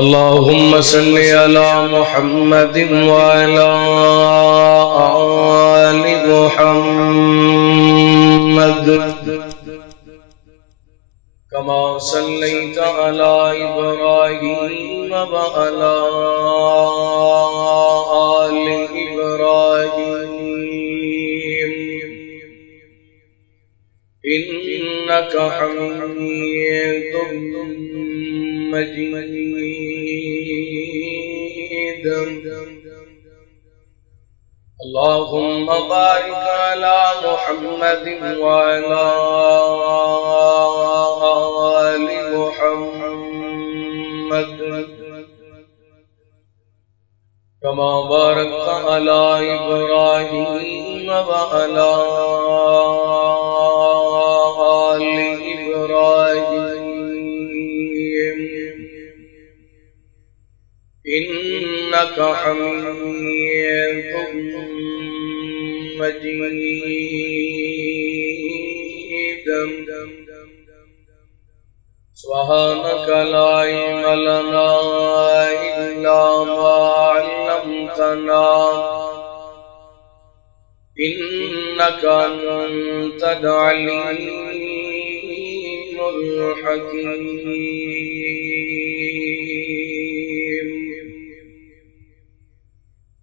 اللهم صل على محمد وعلى آل محمد كما صليت على إبراهيم وعلى آل إبراهيم إنك حميد مجيد. اللهم بارك على محمد وعلى آل محمد كما باركت على إبراهيم وعلى آل إبراهيم إنك حميد مجيد. سبحانك لا علم لنا إلا ما علمتنا إنك أنت العليم الحكيم.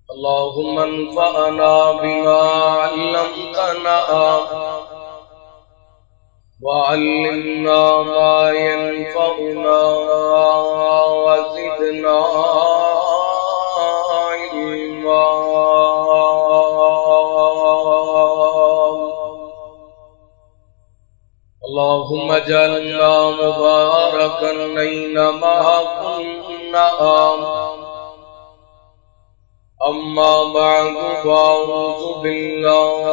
اللهم انفعنا بما علمتنا وعلمنا ما ينفعنا وزدنا علما. اللهم اجعلنا مباركا أينما كنا. أما بعد فأعوذ بالله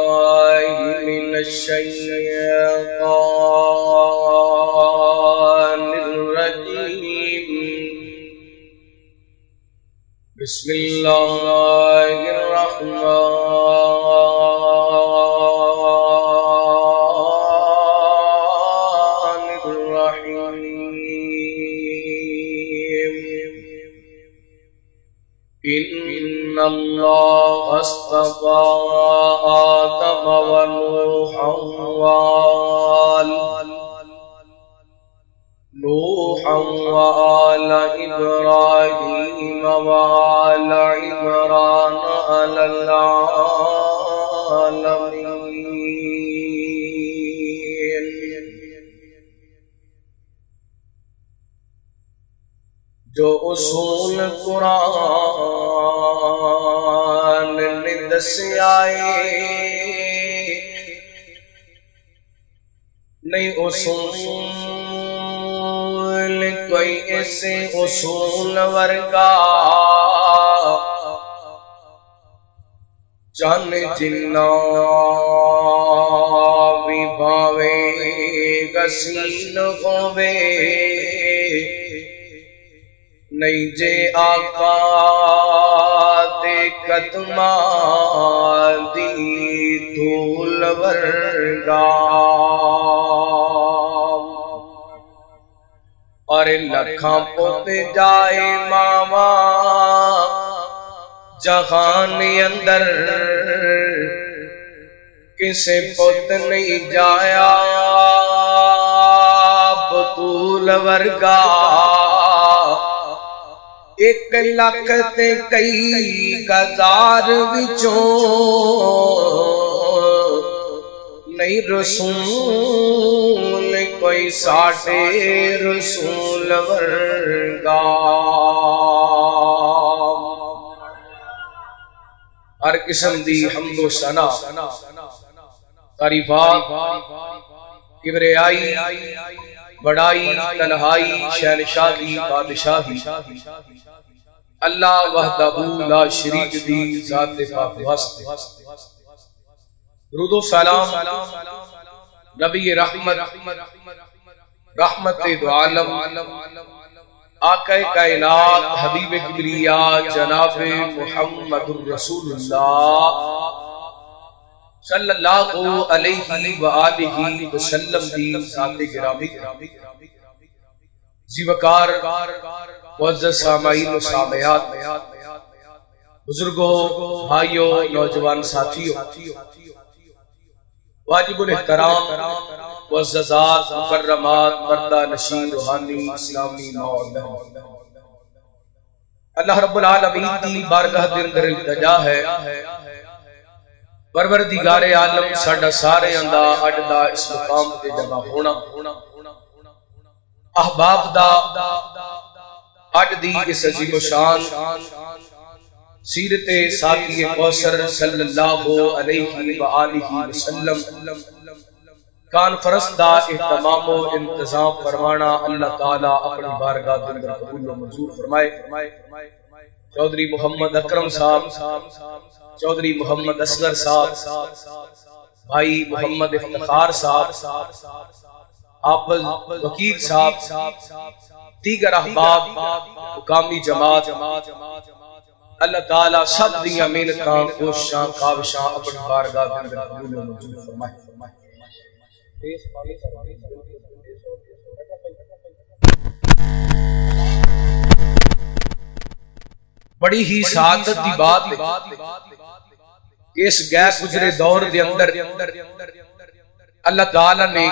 من الشيطان الرجيم. بسم الله الرحمن الرحيم. إن الله اصطفى آدم ونوحا وآل إبراهيم وآل عمران على العالمين. جو اصول قرآن نے دسے آئے نہیں اصول کوئی ایسے اصول ورگا جان جنہ بھی بھاوے گسین ہووے نہیں جے آقا دے قدماں دی طول ورگا اور لکھاں پوتے جائے ماما جہان اندر کسے پوت نہیں جایا بطول ورگا. ایک لکھ تے کئی ہزار وچوں نہیں رسول کوئی ساڑھے رسول ورگا. ہر قسم دی حمد و ثنا تعریفات کبریائی بڑائی تنہائی شہنشاہی بادشاہی اللہ وحدہ لا شریک دی ذات پاک واسطے. درود و سلام نبی رحمت دو عالم آقا کائنات حبیب کبریا جناب محمد الرسول اللہ صلی اللہ علیہ وآلہ وسلم دی ذات گرامی. زیوکار معزز سامعین و سامعات، بزرگوں، بھائیوں، نوجوان ساتھیوں، واجب الاحترام معززات، مکرمات، پردہ نشین، روحانی، اسلامی ماں اور بہن، اللہ رب العالمین کی بارگاہ دے اندر التجا ہے پروردگار عالم ساڈا سارے اندا اڈدا اس مقام تے جمع ہونا، احباب دا اڈ دی اس عظیم و شان سیرت ساقی کوثر صلی اللہ علیہ وآلہ وسلم کانفرنس دا اہتمام و انتظام فرمانا اللہ تعالیٰ اپنی بارگاہ دے اندر قبول و منظور فرمائے۔ چودھری محمد اکرم صاحب، چودھری محمد اصغر صاحب، بھائی محمد افتخار صاحب، حافظ وکیل صاحب، دیگر احباب، مقامی جماعت، اللہ تعالیٰ سب دیاں محنتاں، کوششاں، کاوشاں اپنی بارگاہ دے اندر قبول و منظور فرمائے۔ بڑی ہی سعادت دی بات ہے کہ اس گئے گزرے دور دے اندر اللہ تعالیٰ نے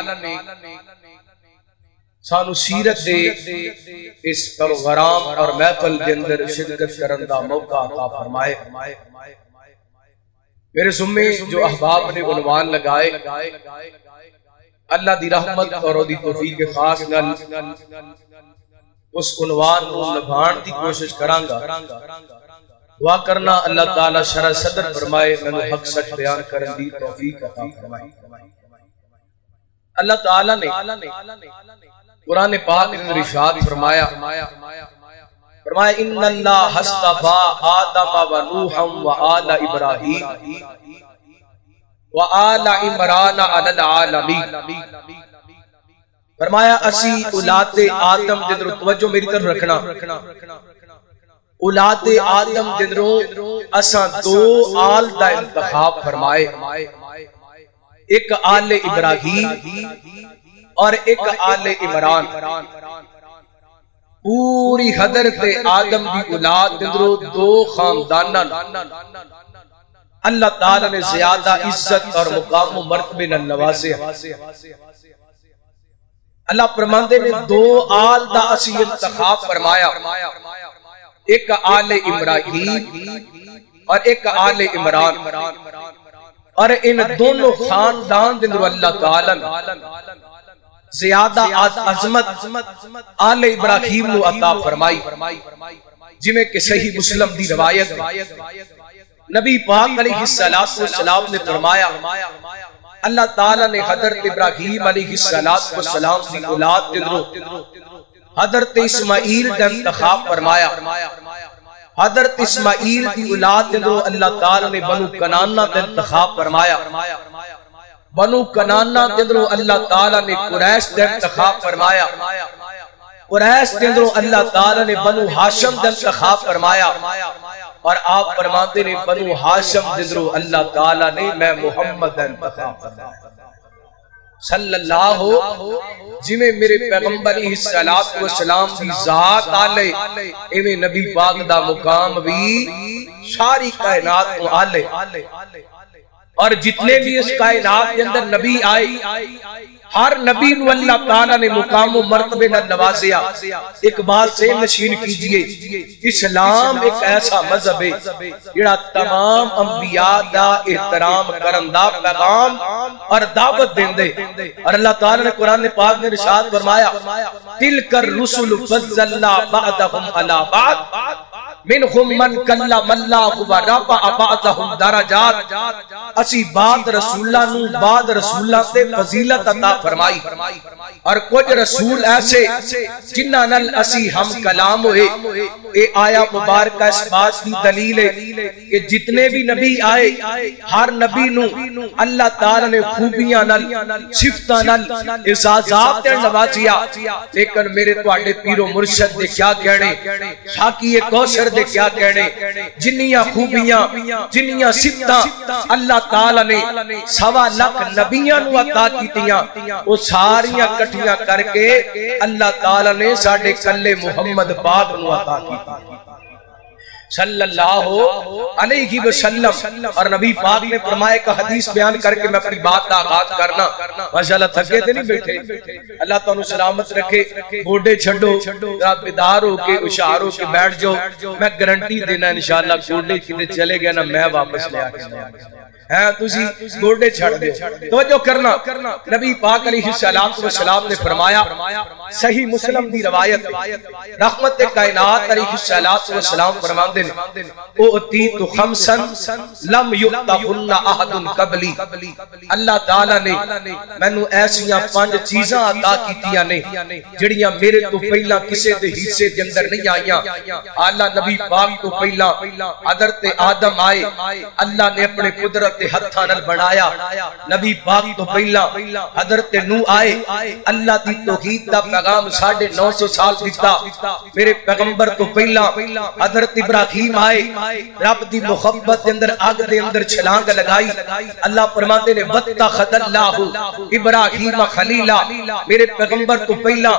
سانو سیرت دے اس پروگرام اور محفل دے اندر شرکت کرن دا موقع عطا فرمائے۔ میرے ذمے جو احباب نے عنوان لگائے، اللہ دی رحمت اور دی توفیق خاص نال اس عنوان کو نبھان دی کوشش کرانگا۔ دعا کرنا اللہ تعالیٰ شرح صدر فرمائے، میں حق سچ بیان کرن دی توفیق عطا فرمائے۔ اللہ تعالیٰ نے قرآن پاک میں ارشاد فرمایا، ان اللہ اصطفیٰ آدم و نوحا و آل ابراہیم وآل عمران علی العالمین۔ فرمایا اسی اولاد آدم دندرو، توجہ میری طرف رکھنا، اولاد آدم دندرو اساں دو آل دا انتخاب فرمائے، ایک آل ابراہیم اور ایک آل عمران۔ پوری حضرت آدم دی اولاد دندرو دو خانداناں اللہ تعالیٰ نے زیادہ عزت اور مقام و مرتبے نال نوازے۔ اللہ فرماندے نے دو آل دا اسی انتخاب فرمایا، ایک آل ابراہیم اور ایک آل عمران، اور ان دونوں خاندان دے اندر اللہ تعالیٰ زیادہ عظمت آل ابراہیم نو عطا فرمائی، جی میں کہ صحیح مسلم دی روایت نبی پاک علیہ السلام نے فرمایا، اللہ تعالیٰ نے حضرت ابراہیم علیہ السلام کی اولاد دندرو حضرت اسماعیل کا انتخاب فرمایا۔ حضرت اسماعیل کی اولاد دندرو اللہ تعالیٰ نے بنو کنانہ کا انتخاب فرمایا۔ بنو کنانہ دندرو اللہ تعالیٰ نے قریش کا انتخاب فرمایا۔ قریش دندرو اللہ تعالیٰ نے بنو ہاشم کا انتخاب فرمایا، اور آپ فرماتے نے بنو ہاشم دندرو اللہ تعالیٰ نے میں محمد انتخاب فرمایا صلی اللہ جی میں میرے پیغمبر علیہ السلام کی ذات آلے، ایویں نبی پاک دا مقام بھی ساری کائنات کو آلے، اور جتنے بھی اس کائنات کے اندر نبی آئے، ہر نبی نو اللہ تعالیٰ نے مقام و مرتبے نہ نوازیا۔ ایک بات سے نشین کیجئے، اسلام ایک ایسا مذہب ہے جڑا تمام انبیاء دا احترام کرندہ پیغام اور دعوت دیندے، اور اللہ تعالیٰ نے قرآن پاک نے ارشاد فرمایا، تِلْكَ الرُّسُلُ فَضَّلْنَا بَعْضَهُمْ عَلَىٰ بَعْضٍ منہم من کلم اللہ و رفع بعضهم درجات۔ اسی بعد رسولہ نو بعد رسولہ سے فضیلت عطا فرمائی، اور کچھ رسول ایسے جنہ نل اسی ہم کلام ہوئے۔ اے آیا مبارکہ اس بات کی دلیل ہے کہ جتنے بھی نبی آئے، ہر نبی نو اللہ تعالیٰ نے خوبیاں نل، صفتہ نل، اعزازات نوازیا۔ لیکن میرے توڑے پیر و مرشد دے کیا کہنے، ساقی کوثر دے کیا کہنے، جنیاں خوبیاں جنیاں صفتہ اللہ تعالیٰ نے سوا لاکھ نبیاں نو عطا کیتیاں، وہ ساریاں کٹھے کٹھیاں کر کے اللہ تعالیٰ نے ساڑھے کلے محمد پاک نو عطا کی صلی اللہ علیہ وسلم. اور نبی پاک نے فرمایا کہ حدیث بیان کر کے میں اپنی بات کا آغاز کرنا. ماشاءاللہ تھکے تھے نہیں بیٹھے؟ اللہ تعالیٰ سلامت رکھے. گوڑے چھڑو رات بیدار ہو کے اشعار ہو کے بیٹھ جاؤ. میں گارنٹی دینا انشاءاللہ گوڑے کتے چلے گئے نا میں واپس لے آگے تُسی گوڑے چھڑ دے. توجہ کرنا نبی پاک علیہ السلام نے فرمایا صحیح مسلم دی روایت رحمت کائنات علیہ السلام فرماندے نے اوتیت خمسن لم یؤتہن احد قبلی. اللہ تعالیٰ نے میں نو ایسیاں 5 چیزاں عطا کیتیاں نے جڑیاں میرے تو پہلا کسے دے حصے دے اندر نہیں آئیاں. اللہ نبی پاک تو پہلا حضرت آدم آئے اللہ نے اپنے قدرت ہتھاں نال بنایا. نبی پاک تو پہلا حضرت نوح آئے اللہ دی توحید دا پیغام 950 سال دیتا. میرے پیغمبر تو پہلا حضرت ابراہیم آئے رب دی محبت دے اندر آگ دے اندر چھلانگ لگائی. اللہ فرماتے نے واتخذ اللہ ابراہیم خلیلا. میرے پیغمبر تو پہلا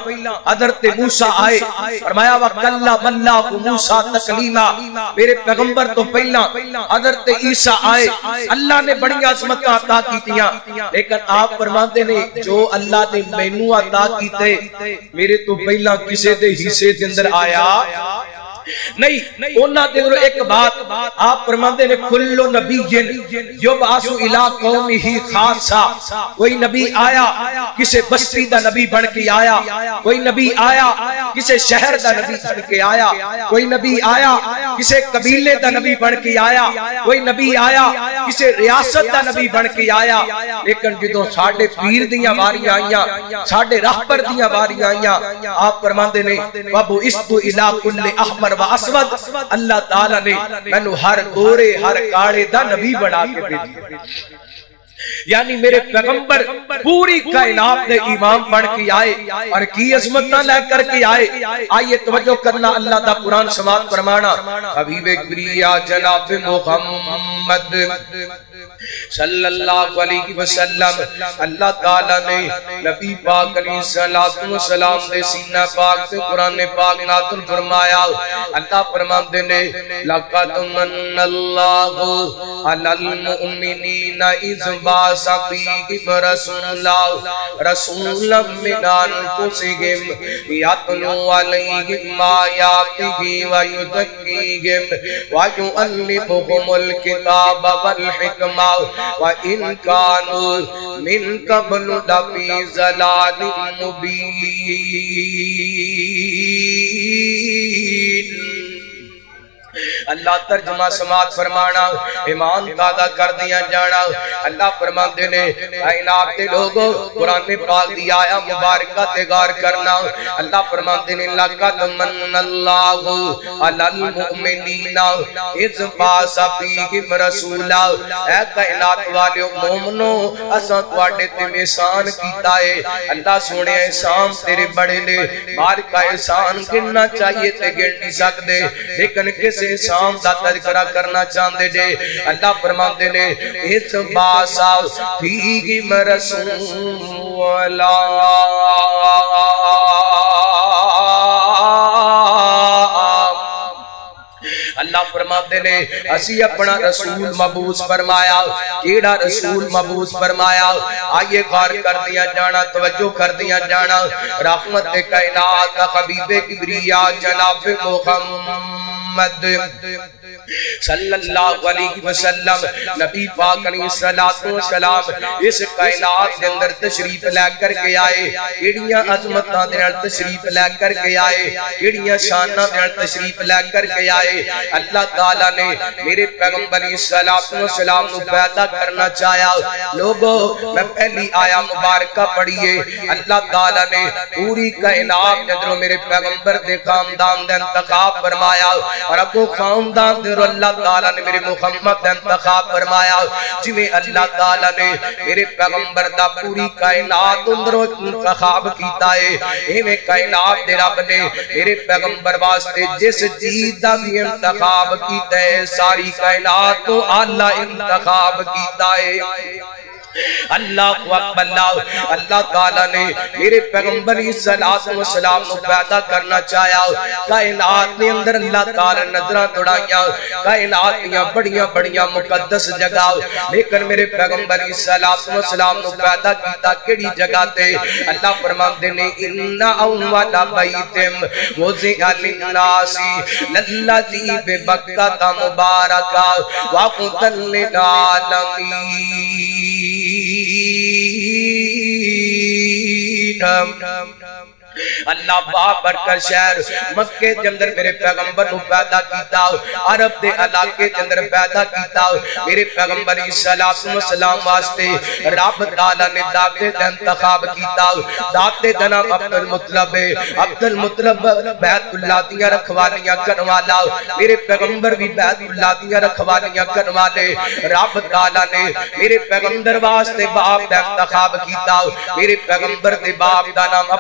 حضرت موسیٰ آئے فرمایا وکلم اللہ موسیٰ تکلیما. میرے پیغمبر تو پہلا حضرت عیسیٰ آئے اللہ نے بڑی عظمت عطا کیتیاں. لیکن آپ فرماتے نے جو اللہ نے مینوں عطا کیتے میرے تو پہلا کسے دے حصے دے اندر آیا نہیں. اونا دے ایک بات آپ فرماتے نے کل نبی یبعث الی قومہ خاصا. کوئی نبی آیا کسے بستی دا نبی بن کے آیا. کوئی نبی آیا کسے شہر دا نبی بن کے آیا. کوئی نبی آیا کسے قبیلے دا نبی بن کے آیا. کوئی نبی آیا کسے ریاست دا نبی بن کے آیا. لیکن جدوں ساڈے پیر دیاں واریاں آئیاں ساڈے راہبر دیاں واریاں آئیاں آپ فرماندے نے وَبُعِثْتُ إِلَىٰ كُلِّ أَحْمَرَ وَأَسْوَدَ. اللہ تعالیٰ نے مینوں ہر گورے ہر کاڑے دا نبی بنا کے بھیجا. یعنی میرے پیغمبر پوری کائنات دے امام بن کے آئے اور کی عظمتاں لے کر کے آئے. آئیے توجہ کرنا اللہ دا قرآن سماعت فرمانا. حبیب کبریا جناب محمد صلی اللہ علیہ وسلم اللہ تعالیٰ نے نبی پاک علیہ السلام دے سینہ پاک سے قرآن پاک نازل فرمایا. اللہ فرماندے نے لَقَدْ مَنَّ اللَّهُ عَلَى الْمُؤْمِنِينَ إِذْ بَعَثَ فِيهِمْ رَسُولًا مِّنْ أَنفُسِهِمْ يَتْلُو عَلَيْهِمْ آيَاتِهِ وَيُزَكِّيهِمْ وَيُعَلِّمُهُمُ الْكِتَابَ وَالْحِكْمَةَ وَإِنْ كَانُوا مِنْ قَبْلُ لَفِي ضَلَالٍ مُبِينٍ. اللہ ترجمہ سماعت فرمانا ایمان تازہ کر دیا جانا. اللہ فرماندے نے کائنات دے لوگوں قرآن پاک دی آیا مبارکہ تے غور کرنا. اللہ فرماندے نے لَقَدْ مَنَّ اللَّهُ عَلَى الْمُؤْمِنِينَ إِذْ بَعَثَ فِيهِمْ رَسُولًا. اے کائنات والے مومنو اساں تواڈے تے احسان کیتا ہے. اللہ سونے احسان تیرے بڑے نے بارکہ احسان گننا چاہیے تے گن نہیں سکدے لیکن کسے احسان دا تذکرہ کرنا چاہندے جے. اللہ فرماندے نے اس باسا فیہم رسولا. اللہ فرماتے نے اسی اپنا رسول مبعوث فرمایا. کیڑا رسول مبعوث فرمایا؟ آئیے غور کر دیا جانا توجہ کر دیا جانا. رحمت کائنات حبیب کبریا جناب محمد صلی اللہ علیہ وسلم نبی پاک علیہ السلام اس کائنات کے اندر تشریف لے کر کے آئے. کیڑیاں عظمتاں دے نال تشریف لے کر کے آئے, کیڑیاں شاناں دے نال تشریف لے کر کے آئے. اللہ تعالیٰ نے میرے پیغمبر علیہ السلام نو پیدا کرنا چاہیا. لوگوں میں پہلی آیا مبارکہ پڑھیے. اللہ تعالیٰ نے پوری کائنات کے اندر میرے پیغمبر دے خاندان دے انتخاب فرمایا اور ابو خاندان دے اللہ تعالیٰ نے میرے محمد دا انتخاب فرمایا. جویں اللہ تعالیٰ نے میرے پیغمبر دا پوری کائنات اندروں انتخاب کیتا ہے, ایویں کائنات دے رب نے میرے پیغمبر واسطے جس چیز دا بھی انتخاب کیتا ہے ساری کائنات تو اعلیٰ انتخاب کیتا ہے. اللہ اکبر اللہ تعالیٰ نے میرے پیغمبر صلی اللہ علیہ وسلم کو پیدا کرنا چاہیا کائنات نے اندر اللہ تعالیٰ نظرہ دوڑائیاں کائنات نے بڑیاں بڑیاں مقدس جگہ لیکن میرے پیغمبر صلی اللہ علیہ وسلم کو پیدا کیتا کیڑی جگہ تے اللہ فرماتے نے اِنَّ أَوَّلَ بَيْتٍ وُضِعَ لِلنَّاسِ لَلَّذِي بِبَكَّةَ مُبَارَكًا وَهُدًى لِلْعَالَمِينَ اللہ بابر کر شہر مکہ کے اندر میرے پیغمبر کو پیدا کیتا عرب دے علاقے کے اندر پیدا کیتا میرے پیغمبر صلی اللہ علیہ وسلم واسطے رب تعالیٰ نے داتے دا انتخاب کیتا داتے دا نام عبد المطلب بیت اللہ دیا رکھوالیاں کروالا میرے پیغمبر بھی بیت اللہ دیا رکھوالیاں کروالے رب تعالیٰ نے میرے پیغمبر واسطے باپ دا انتخاب کیتا میرے پیغمبر دے باپ دا نام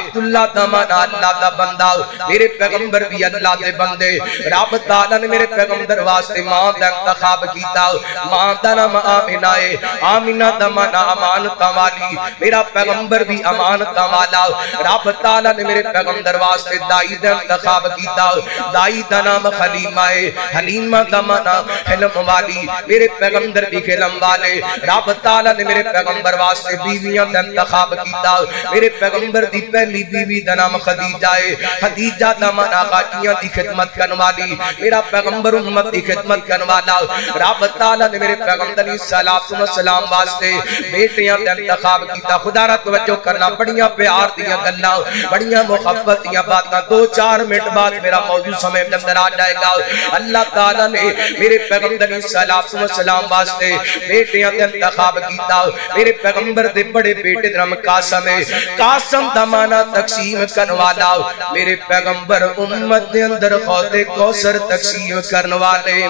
عبداللہ دا مانا اللہ دا بندہ میرے پیغمبر بھی اللہ دے بندے رب تعالیٰ نے میرے پیغمبر واسطے ماں دا انتخاب کیتا ماں دا نام آمینہ ہے آمینہ دا مانا امانتا والی میرا پیغمبر بھی امانتا والا رب تعالیٰ نے میرے پیغمبر واسطے دائی دا انتخاب کیتا دائی دا نام حلیمہ ہے حلیمہ دا مانا حلم والی میرے پیغمبر بھی حلم والے رب تعالیٰ نے میرے پیغمبر واسطے بیویاں دا انتخاب کیتا میرے پیغمبر دی پہلی بیوی دا نام خدیجہ ہے خدیجہ دا مانا غاٹیاں دی خدمت کرنوالی میرا پیغمبر امت دی خدمت کرنوالا رب تعالیٰ نے میرے پیغمبر صلی اللہ علیہ وسلم واسطے بیٹیاں دا انتخاب کیتا خدا را توجہ کرنا بڑیاں پیار دیا گلنا بڑیاں محبت دیا باتنا 2-4 منٹ بعد میرا موضوع سمیں اندر آ جائے گا اللہ تعالیٰ نے میرے پیغمبر صلی اللہ علیہ وسلم واسطے بیٹیاں دا انتخاب کیتا میرے پیغمبر دے بڑے بیٹے دا نام قاسم ہے قاسم دا مانا تقسیم کرنوالا میرے پیغمبر امت دے اندر خود کوثر تقسیم کرنوالے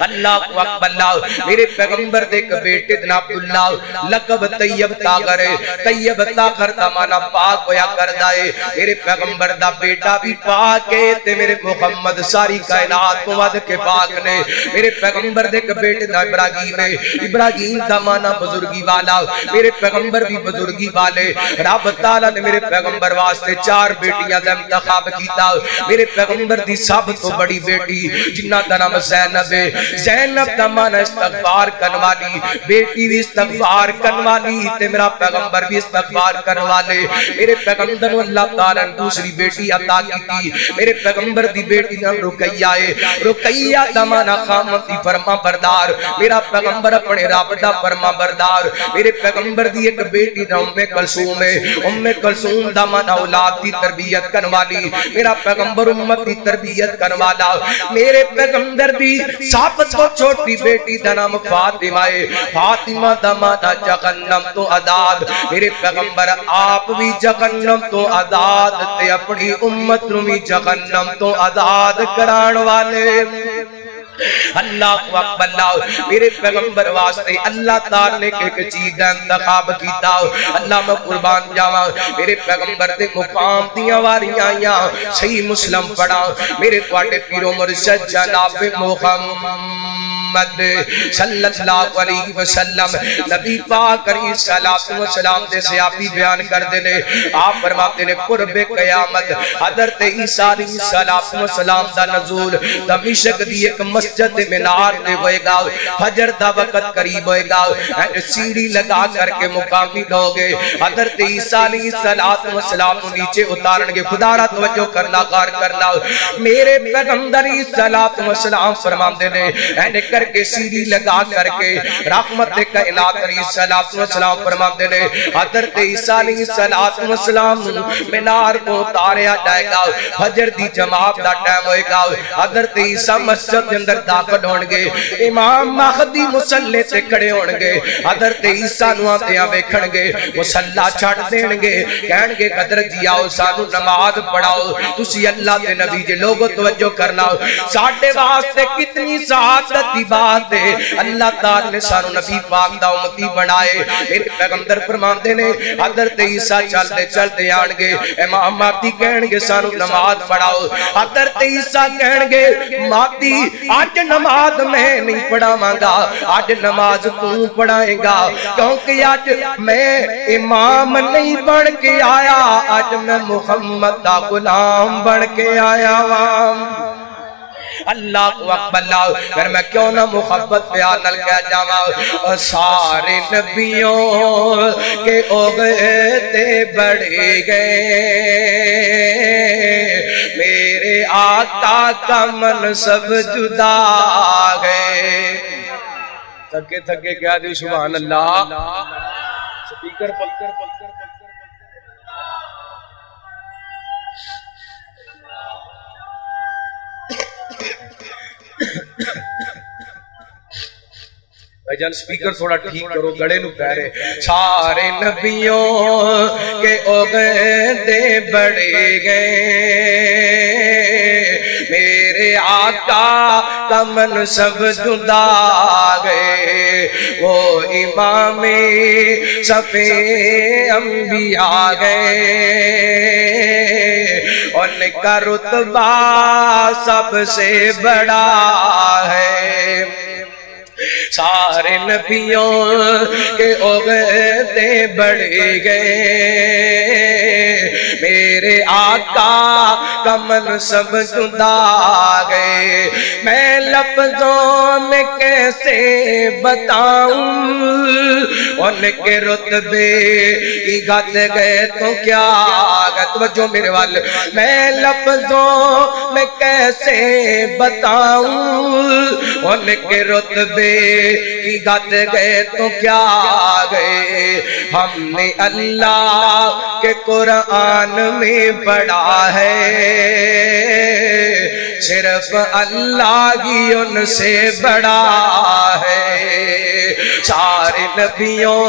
اللہ اکبر اللہ میرے پیغمبر دے ایک بیٹے دن عبداللہ لقب طیب تاغر ہے طیب تاغر دا مانا پاک ہویا کردائے میرے پیغمبر دا بیٹا بھی پاک ہے تے میرے محمد ساری کائنات کو ود کے پاک نے میرے پیغمبر دے ایک بیٹے دا ابراہیم ہے ابراہیم دا مانا بزرگی والا میرے پیغمبر بھی بزرگی والے رب تعالیٰ نے میرے پیغمبر واسطے 4 بیٹیاں دا انتخاب کیتا میرے پیغمبر دی سب تو بڑی بیٹی جنہ دا نام زینب زینب دا مانا استغفار کرنوالی بیٹی بھی استغفار کرنوالی تے میرا پیغمبر بھی استغفار کرنوالے میرے پیغمبر اللہ تعالیٰ نے دوسری بیٹی عطا کی تھی میرے پیغمبر دی بیٹی نام رقیہ ہے رقیہ دا مانا خامتی فرما بردار میرا پیغمبر اپنے رب دا فرما بردار میرے پیغمبر دی ایک بیٹی نام کلثوم ہے کلثوم دا مانا اولاد دی تربیت کرنوالی میرا پیغمبر امت دی تربیت کرنوالا میرے پیغمبر دی سب تو چھوٹی بیٹی دا نام فاطمہ ہے فاطمہ دا مانا جہنم تو آزاد میرے پیغمبر آپ بھی جہنم تو آزاد تے اپنی امت نو بھی جہنم تو آزاد کران والے اللہ اکبر اللہ میرے پیغمبر واسطے اللہ تعالیٰ نے ایک چیز دا انتخاب کیتا اللہ میں قربان جاواں میرے پیغمبر دے مقام دیاں واریاں آیاں صحیح مسلم پڑھا میرے تواڈے پیرو مرشد جناب محمد صلی اللہ علیہ وسلم نبی پاک علیہ السلام دے صحابی بیان کر دینے آپ فرماتے نے قرب قیامت حضرت عیسیٰ علیہ السلام دا نزول دمشق دی ایک مسجد منار دے ہوئے گا فجر دا وقت قریب ہوئے گا سیڑھی لگا کر کے مقامی لوگے حضرت عیسیٰ علیہ السلام نیچے اتارن گے خدا را توجہ کرنا غار کرنا میرے پیغمبر عیسیٰ علیہ السلام فرمان دینے اینے کر کے سیڑھی لگا کر کے رحمت کائنات علیہ السلام فرمان دینے حضرت عیسیٰ علیہ السلام منار کو اتاریا جائے گا فجر دی جماعت دا ٹائم ہوئے گا حضرت عیسیٰ مسجد اندر داخل ہونگے امام مہدی مسلح سے کھڑے ہونگے حضرت عیسیٰ نو آتیاں بیکھنگے مسلح چھاڑ دینگے کہنگے قدر جی آؤ سانو نماز پڑھاؤ تسی اللہ دے نبی جے لوگوں توجہ کرنا ساڑھے واسطے کتنی سعادت دی بات ہے اللہ تعالی نے سانو نبی پاک دا امتی بنائے میرے پیغمبر فرماندے نے حضرت عیسیٰ چلتے چلتے آن گے امام مہدی کہن گے سانو نماز پڑھاؤ حضرت عیسیٰ کہن گے مہدی آج نماز میں نہیں پڑھاواں گا آج نماز تو پڑھائے گا کیونکہ آج میں امام نہیں بن کے آیا آج میں محمد دا غلام بن کے آیا ہوں اللہ اکبر اللہ پھر میں کیوں نہ محبت پیار نل کہہ جاواں سارے نبیوں کے اوغتے بڑھے گئے میرے آقا کا منصب جدا گئے تھکے تھکے کیا دی سبحان اللہ سپیکر پلکر جان سپیکر تھوڑا ٹھیک کرو گڑے نو کہہ رہے سارے نبیوں کے اوغتے بڑھے گئے میرے آقا کا منصب جدا گئے وہ امام صفِ انبیاء گئے ان کا رتبہ سب سے بڑا ہے سارے نبیوں کے اوغتے بڑھے گئے میرے آقا کا منصب جدا گئے میں لفظوں میں کیسے بتاؤں ان کے رتبے کی گھٹ گئے تو کیا توجہ میرے والے میں لفظوں میں کیسے بتاؤں ان کے رتبے کی گھٹ گئے تو کیا گئے ہم نے اللہ کے قرآن میں پڑھا ہے صرف اللہ ہی ان سے بڑا ہے سارے نبیوں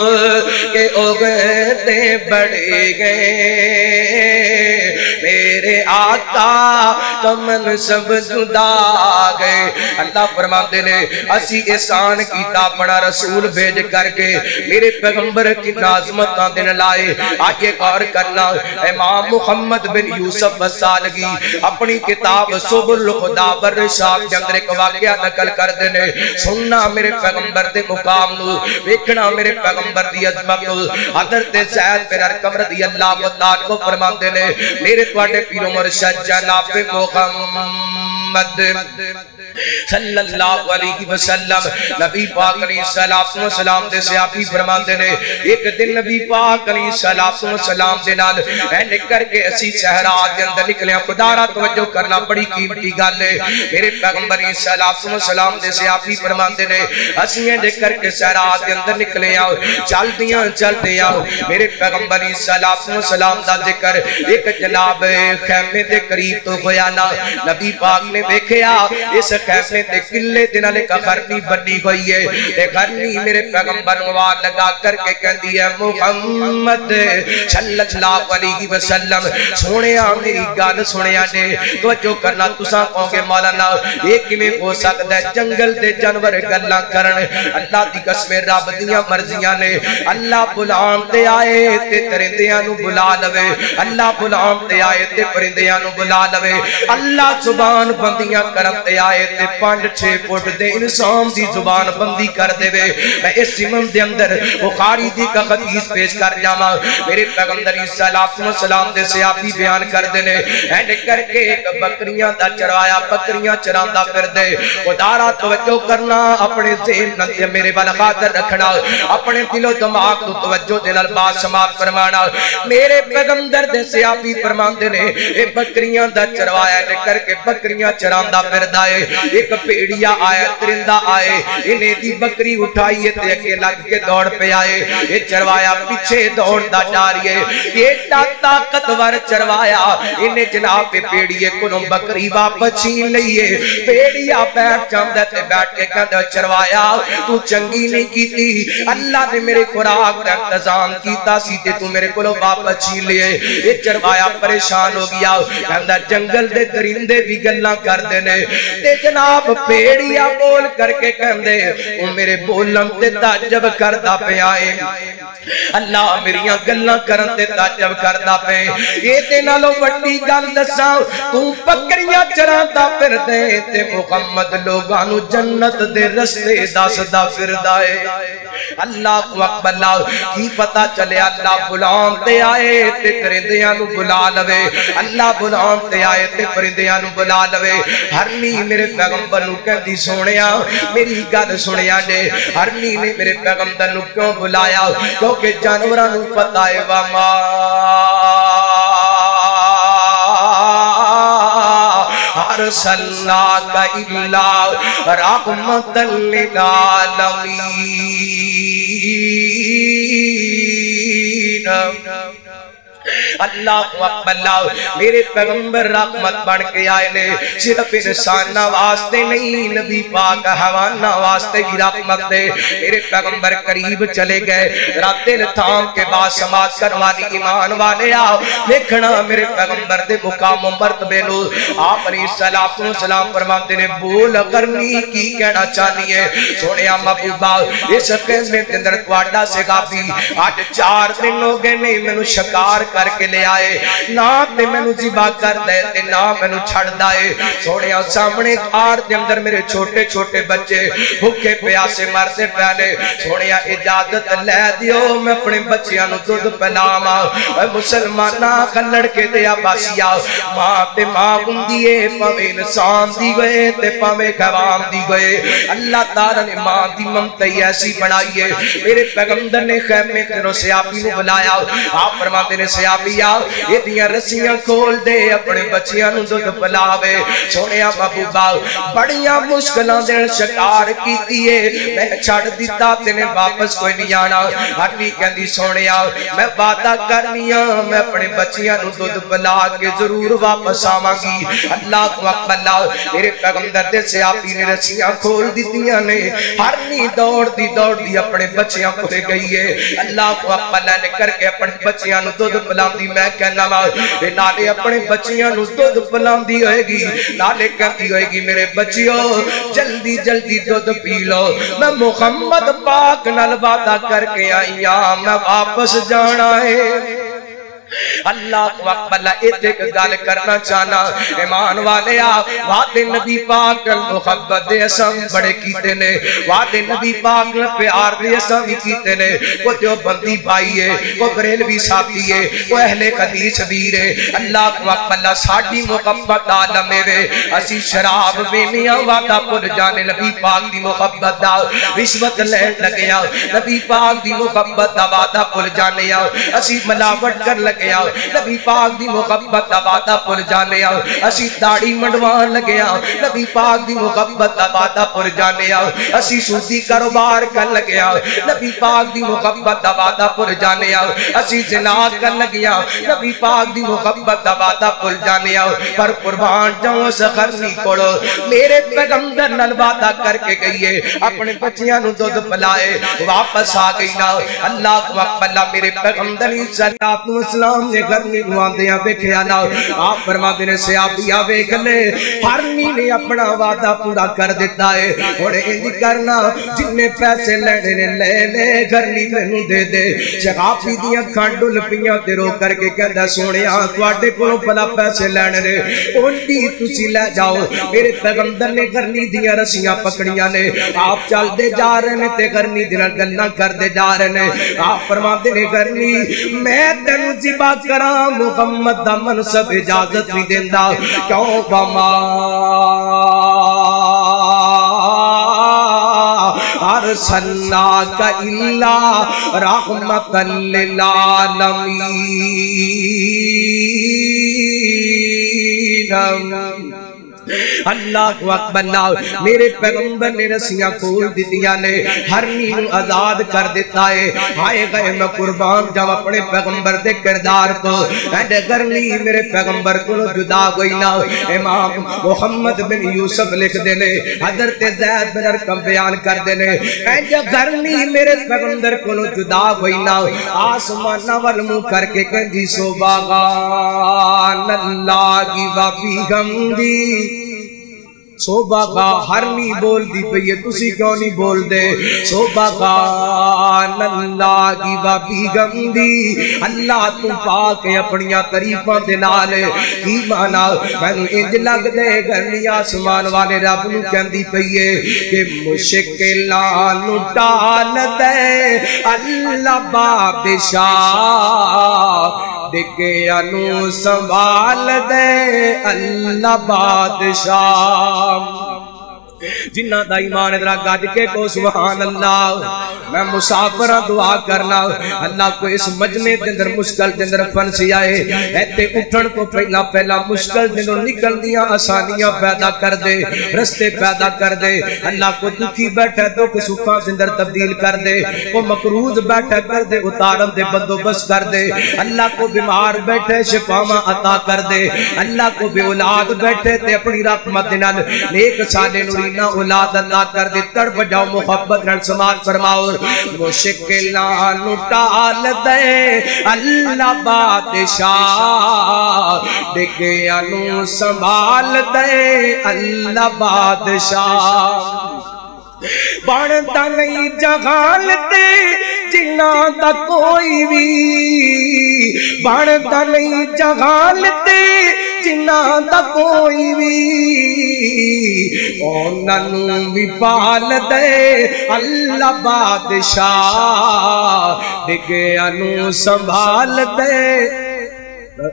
کے اوغتے بڑھے گئے میرے آقا کا منصب جدا گئے اللہ فرماتے نے اسی احسان کیتا اپنا رسول بھیج کر کے میرے پیغمبر کی نازمتاں دن لائے آگے غور کرنا امام محمد بن یوسف السالگی اپنی کتاب سبل الخدا والرشاد کے اندر ایک واقعہ نقل کر دینے سننا میرے پیغمبر دے مقام نو ویکھنا میرے پیغمبر دی عظمت نو حضرت زید بن ارقم رضی اللہ تعالیٰ کو فرماتے نے میرے تواڈے پیر و مرشد جناب محمد صلی اللہ علیہ وسلم نبی پاک علیہ السلام دے صحابی فرماندے نے ایک دن نبی پاک علیہ السلام دے نال اے نکر کے اسی صحرا دے اندر نکلے خدا را توجہ کرنا بڑی قیمتی گل ہے میرے پیغمبر علیہ السلام دے صحابی فرماندے نے اسی نکر کے صحرا دے اندر نکلے چلدیاں میرے پیغمبر علیہ السلام دا ذکر ایک جناب خیمے دے قریب تو ہویا نا نبی پاک نے دیکھیا اس خیمے تے کلے دے نال ایک گھرنی بنی ہوئی ہے تے گھرنی میرے پیغمبر نوار لگا کر کے کہندی ہے محمد صلی اللہ علیہ وسلم سونیا میری گل سنیا نے توجہ کرنا تساں کہو گے مولانا یہ کیویں ہو سکدا ہے جنگل دے جانور گلاں کرن اللہ دی قسم رب دیاں مرضیاں نے اللہ بلان تے آئے تے پرندیاں نو بلا لوے اللہ بلان تے آئے تے پرندیاں نو بلا لوے اللہ زبان بندیاں کرم تے آئے تے 5-6 فٹ دے انسان دی زبان بندی کر دے وے میں اس زمن دے اندر بخاری دی کا حدیث پیش کر جاواں میرے پیغمبر صلی اللہ علیہ وسلم دے صحابی بیان کر دے نے اینڈ کر کے ایک بکریاں دا چروایا بکریاں چراندا پھردے خدا را توجہ کرنا اپنے ذہن تے میرے ول خاطر رکھنا اپنے دل و دماغ تو توجہ دے نال بات سماعت فرمانا میرے پیغمبر دے صحابی فرماندے نے اے بکریاں دا چروایا نے کر کے بکریاں چراندا پھردا ہے ایک پیڑیا آیا ترندہ آئے انہیں دی بکری اٹھائیے تے اگے لگ کے دوڑ پہ آئے یہ چروایا پیچھے دوڑ دا جاریے یہ طاقتور چروایا انہیں جناب پیڑیے کنوں بکری واپس چھین لئیے پیڑیا بیٹھ جاندہ تے بیٹھ کے کہندہ چروایا تو چنگی نہیں کی تھی اللہ نے میرے خوراک کا انتظام کیتا سی تے تو میرے کلوں واپس چھین لئے یہ چروایا پریشان ہو گیا کہندہ جنگل دے درندے بھی گلاں کر دینے تے جناب جناب پیڑیا بول کر کے کہندے او میرے بولن تے تعجب کردا پیا اے اللہ میریاں گلاں کرن تے تعجب کردا پے اے تے نالوں وڈی گل دساں تو بکریاں چراندا پھردے تے محمد لوگاں نو جنت دے رستے دسدا پھردا اے اللہ اکبر کی پتہ چلے اللہ بلان تے آئے تے پرندیاں نو بلا لوے اللہ بلان تے آئے تے پرندیاں نو بلا لوے ہرنی میرے پیغمبر نو کہندی سونیا میری گل سنیا جے ہرنی نے میرے پیغمبر نو کیوں بلایا کیونکہ جانوراں نو پتہ ہے وما ارسلناک الا رحمۃ للعالمین اللہ اکبر میرے پیغمبر رحمت بن کے آئے نے صرف انسان واسطے نہیں نبی پاک حیوان واسطے بھی رحمت دے میرے پیغمبر قریب چلے گئے رات دن تھام کے بعد سماعت کروالی ایمان والے آؤ دیکھنا میرے پیغمبر دے مقام و مرتبے نو آپ علیہ السلام فرماتے نے بول کرنی کی کہنا چاہنی ہے سونیا محبوبہ اس قسمے کے اندر تواڈا صحابی آج 4 دن ہو گئے نہیں مینوں شکار کر کے لے آئے نہ تے مینوں ذبح کر دے تے نہ مینوں چھڑ دے سونیا سامنے کار دے اندر میرے چھوٹے چھوٹے بچے بھوکے پیاسے مرتے پہلے سونیا اجازت لے دیو میں اپنے بچیاں نو دودھ پلاواں اے مسلماناں کلڑ کے دے عباسیہ ماں تے ماں ہوندی اے پاویں انسان دی گئے تے پاویں حیوان دی گئے اللہ تعالی نے ماں دی ممتاز ایسی بنائی ہے میرے پیغمبر نے خیمے تے صحابی نو بلایا آپ فرماتے نے صحابیہ یہ دیاں رسیاں کھول دے اپنے بچیاں نو دودھ پلاوے سونیا محبوبہ بڑیاں مشکلاں دے شکار کیتی ہے میں چھڑ دیتا تینے واپس کوئی نہیں آنا ہٹی کہندی سونیا میں وعدہ کرنیاں میں اپنے بچیاں نو دودھ پلا کے ضرور واپس آواں گی اللہ اکبر میرے پیغمبر دے صحابی نے رسیاں کھول دیتیاں نے ہرنی دوڑ دی اپنے بچیاں کو دے گئی ہے اللہ اکبر نے کر کے اپنے بچیاں نو دودھ پلاندی میں کہنا نالے اپنے بچیاں نو دودھ پلاندی ہوئے گی نالے کہتی ہوئے گی میرے بچیوں جلدی جلدی دودھ پی لو میں محمد پاک نال وعدہ کر کے آئیاں میں واپس جانا ہے اللہ اکبر ایک گل کرنا چاہنا ایمان والے وعدے نبی پاک محبت دے اسم بڑے کیتے نے وعدے نبی پاک پیار دے اسم بھی کیتے نے وہ جو بندی بھائی ہے وہ بریلوی ساتھی ہے وہ اہل حدیث ویر ہے اللہ اکبر ساڈی محبت عالم ہے اسی شراب وینیاں وعدہ بھول جانے نبی پاک دی محبت دا رشوت لین لگیا نبی پاک دی محبت دا وعدہ بھول جانے اسی ملاوٹ کر لگے نبی پاک دی محبت دا وعدہ بھول جانے اسی داڑھی منڈوان لگے نبی پاک دی محبت دا وعدہ بھول جانے اسی سودی کاروبار کر لگے نبی پاک دی محبت دا وعدہ بھول جانے اسی زنا کر لگے نبی پاک دی محبت دا وعدہ بھول جانے پر قربان جاؤں سخرنی کوڑو میرے پیغمبر نال وعدہ کر کے گئی ہے اپنے بچیاں نو دودھ پلائے واپس آ گئی نا اللہ اکبر میرے پیغمبر صلی اللہ علیہ وسلم نے گرمی نواندیاں دیکھیا نا آپ فرما دینے سے آپ یا بیک لے ہرنی نے اپنا وعدہ پورا کر دیتا ہے اور انہی کرنا جنہیں پیسے لینے نے لے لے گرمی میں دے دے شغافی دیا کھانڈو لپیاں تے رو کر کے کہندہ سونے توڑے کو پلا پیسے لینے نے انہی تسی لے جاؤ میرے پیغمبر نے گرمی دیا رسیاں پکڑیاں نے آپ چل دے جا رہے نے تے گرمی دینا گلنا کر دے جا رہے نے آپ فرما دینے گرمی میں تینو ذبح کرام محمد دا منصب اجازت نہیں دیندہ کیوں بما ارسلناک الا رحمۃ للعالمین اللہ اکبر میرے پیغمبر نے رسیاں کھول دیتیاں نے ہرنی نو آزاد کر دیتا ہے آئے گئے میں قربان جاؤں اپنے پیغمبر دے کردار تو اینڈ گرنی میرے پیغمبر کو جدا گئی نا امام محمد بن یوسف لکھ دینے حضرت زید بن ارقم بیان کر دینے اینڈ گرنی میرے پیغمبر کو جدا گئی نا آسمان والمو کر کے کہندی سبحان اللہ کی وفی حمدی صوبہ کا ہر نہیں بول دی پئی تسی کیوں نہیں بول دے صوبہ کا اللہ کی بابی گمدی اللہ تو پاک اپنیاں تعریفاں دے نال کی مانا مینوں انج لگ دے گرنی آسمان والے رب نو کہندی پئی کہ مشکلاں نو ٹال دے اللہ بادشاہ ڈگیا نو سنبھال دے اللہ بادشاہ جنہ دا ایمان ادرا گاڑ کے کو سبحان اللہ میں مسافرہ دعا کرنا اللہ کو اس مجمع کے اندر مشکل کے اندر پھنسی آئے ایتے اٹھن کو پہلا مشکل کے اندر نکل دیا آسانیاں پیدا کر دے رستے پیدا کر دے اللہ کو دکھی بیٹھے دکھ سکھاں کے اندر تبدیل کر دے وہ مقروض بیٹھے کر دے اتارن دے بندوبست کر دے اللہ کو بیمار بیٹھے شفاواں عطا کر دے اللہ کو بے اولاد بیٹھے تے اپنی رحمت نال نیک صالح نوری اولاد اللہ کر دی تڑپ جاؤ محبت نال سماعت فرماؤ مشکلاں نو ٹال دے اللہ بادشاہ ڈگیا نو سنبھال دے اللہ بادشاہ بڑھتا نہیں جہان تے جنہ دا کوئی بھی بڑھتا نہیں جہان تے جنہ دا کوئی بھی انہوں بھی پال دے اللہ بادشاہ ڈگیا نو سنبھال دے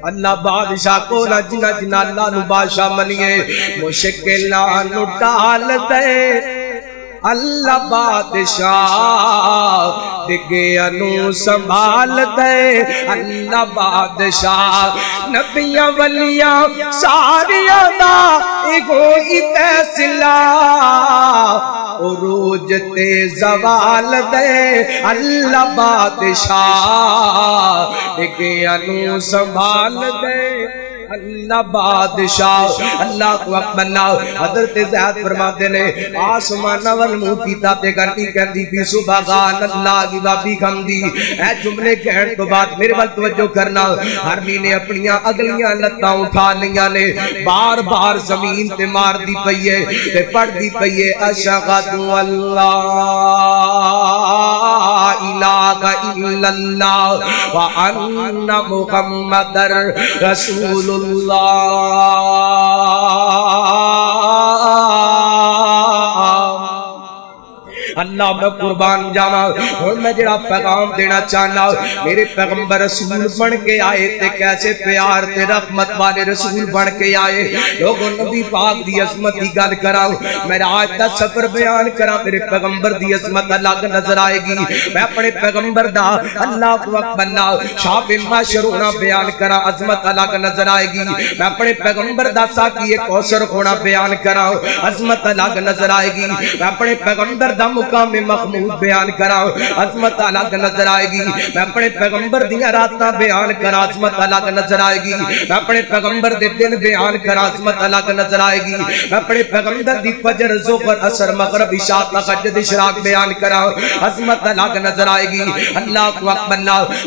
اللہ بادشاہ کو نہ جنہ اللہ نو بادشاہ منیے مشکلاں نو ٹال دے اللہ بادشاہ ڈگیا نو سنبھال دے اللہ بادشاہ نبیاں ولیاں ساریاں دا ایک فیصلہ عروج تے زوال دے اللہ بادشاہ ڈگیا نو سنبھال دے اللہ بادشاہ اللہ کو اکبرنا حضرت زید فرماتے نے آسمان والمو کیتا تے کرتی کہندی بھی سبحان اللہ کی بابی خمدی اے جملے کہن تو بعد میرے وقت توجہ کرنا ہر نے اپنیاں اگلیاں لتاں اٹھا لیاں نے بار بار زمین تے مار دی پئیے تے پڑھ دی پئیے اشہد اللہ الہ الا اللہ وان محمد رسول اللہ اللہ میں قربان جانا اور میں جڑا پیغام دینا چاہنا میرے پیغمبر رسول بن کے آئے تے کیسے پیار تے رحمت والے رسول بن کے آئے لوگوں نبی پاک دی عظمت دی گل کراؤ میں آج دا سفر بیان کرا میرے پیغمبر دی عظمت الگ نظر آئے گی میں اپنے پیغمبر دا اللہ کو اکبرنا شاپ ماشرونا بیان کرا عظمت الگ نظر آئے گی میں اپنے پیغمبر دا ساکی ایک کوثر ہونا بیان کرا عظمت الگ نظر آئے گی میں اپنے پیغمبر دا مقام محمود بیان کرا عظمت الگ نظر آئے گی میں اپنے پیغمبر دیا راتاں بیان کرا عظمت الگ نظر آئے گی میں اپنے پیغمبر دے دن بیان کرا عظمت الگ نظر آئے گی میں اپنے پیغمبر دی فجر ظہر عصر مغرب عشاء تہجد اشراق بیان کرا عظمت الگ نظر آئے گی اللہ کو اکبر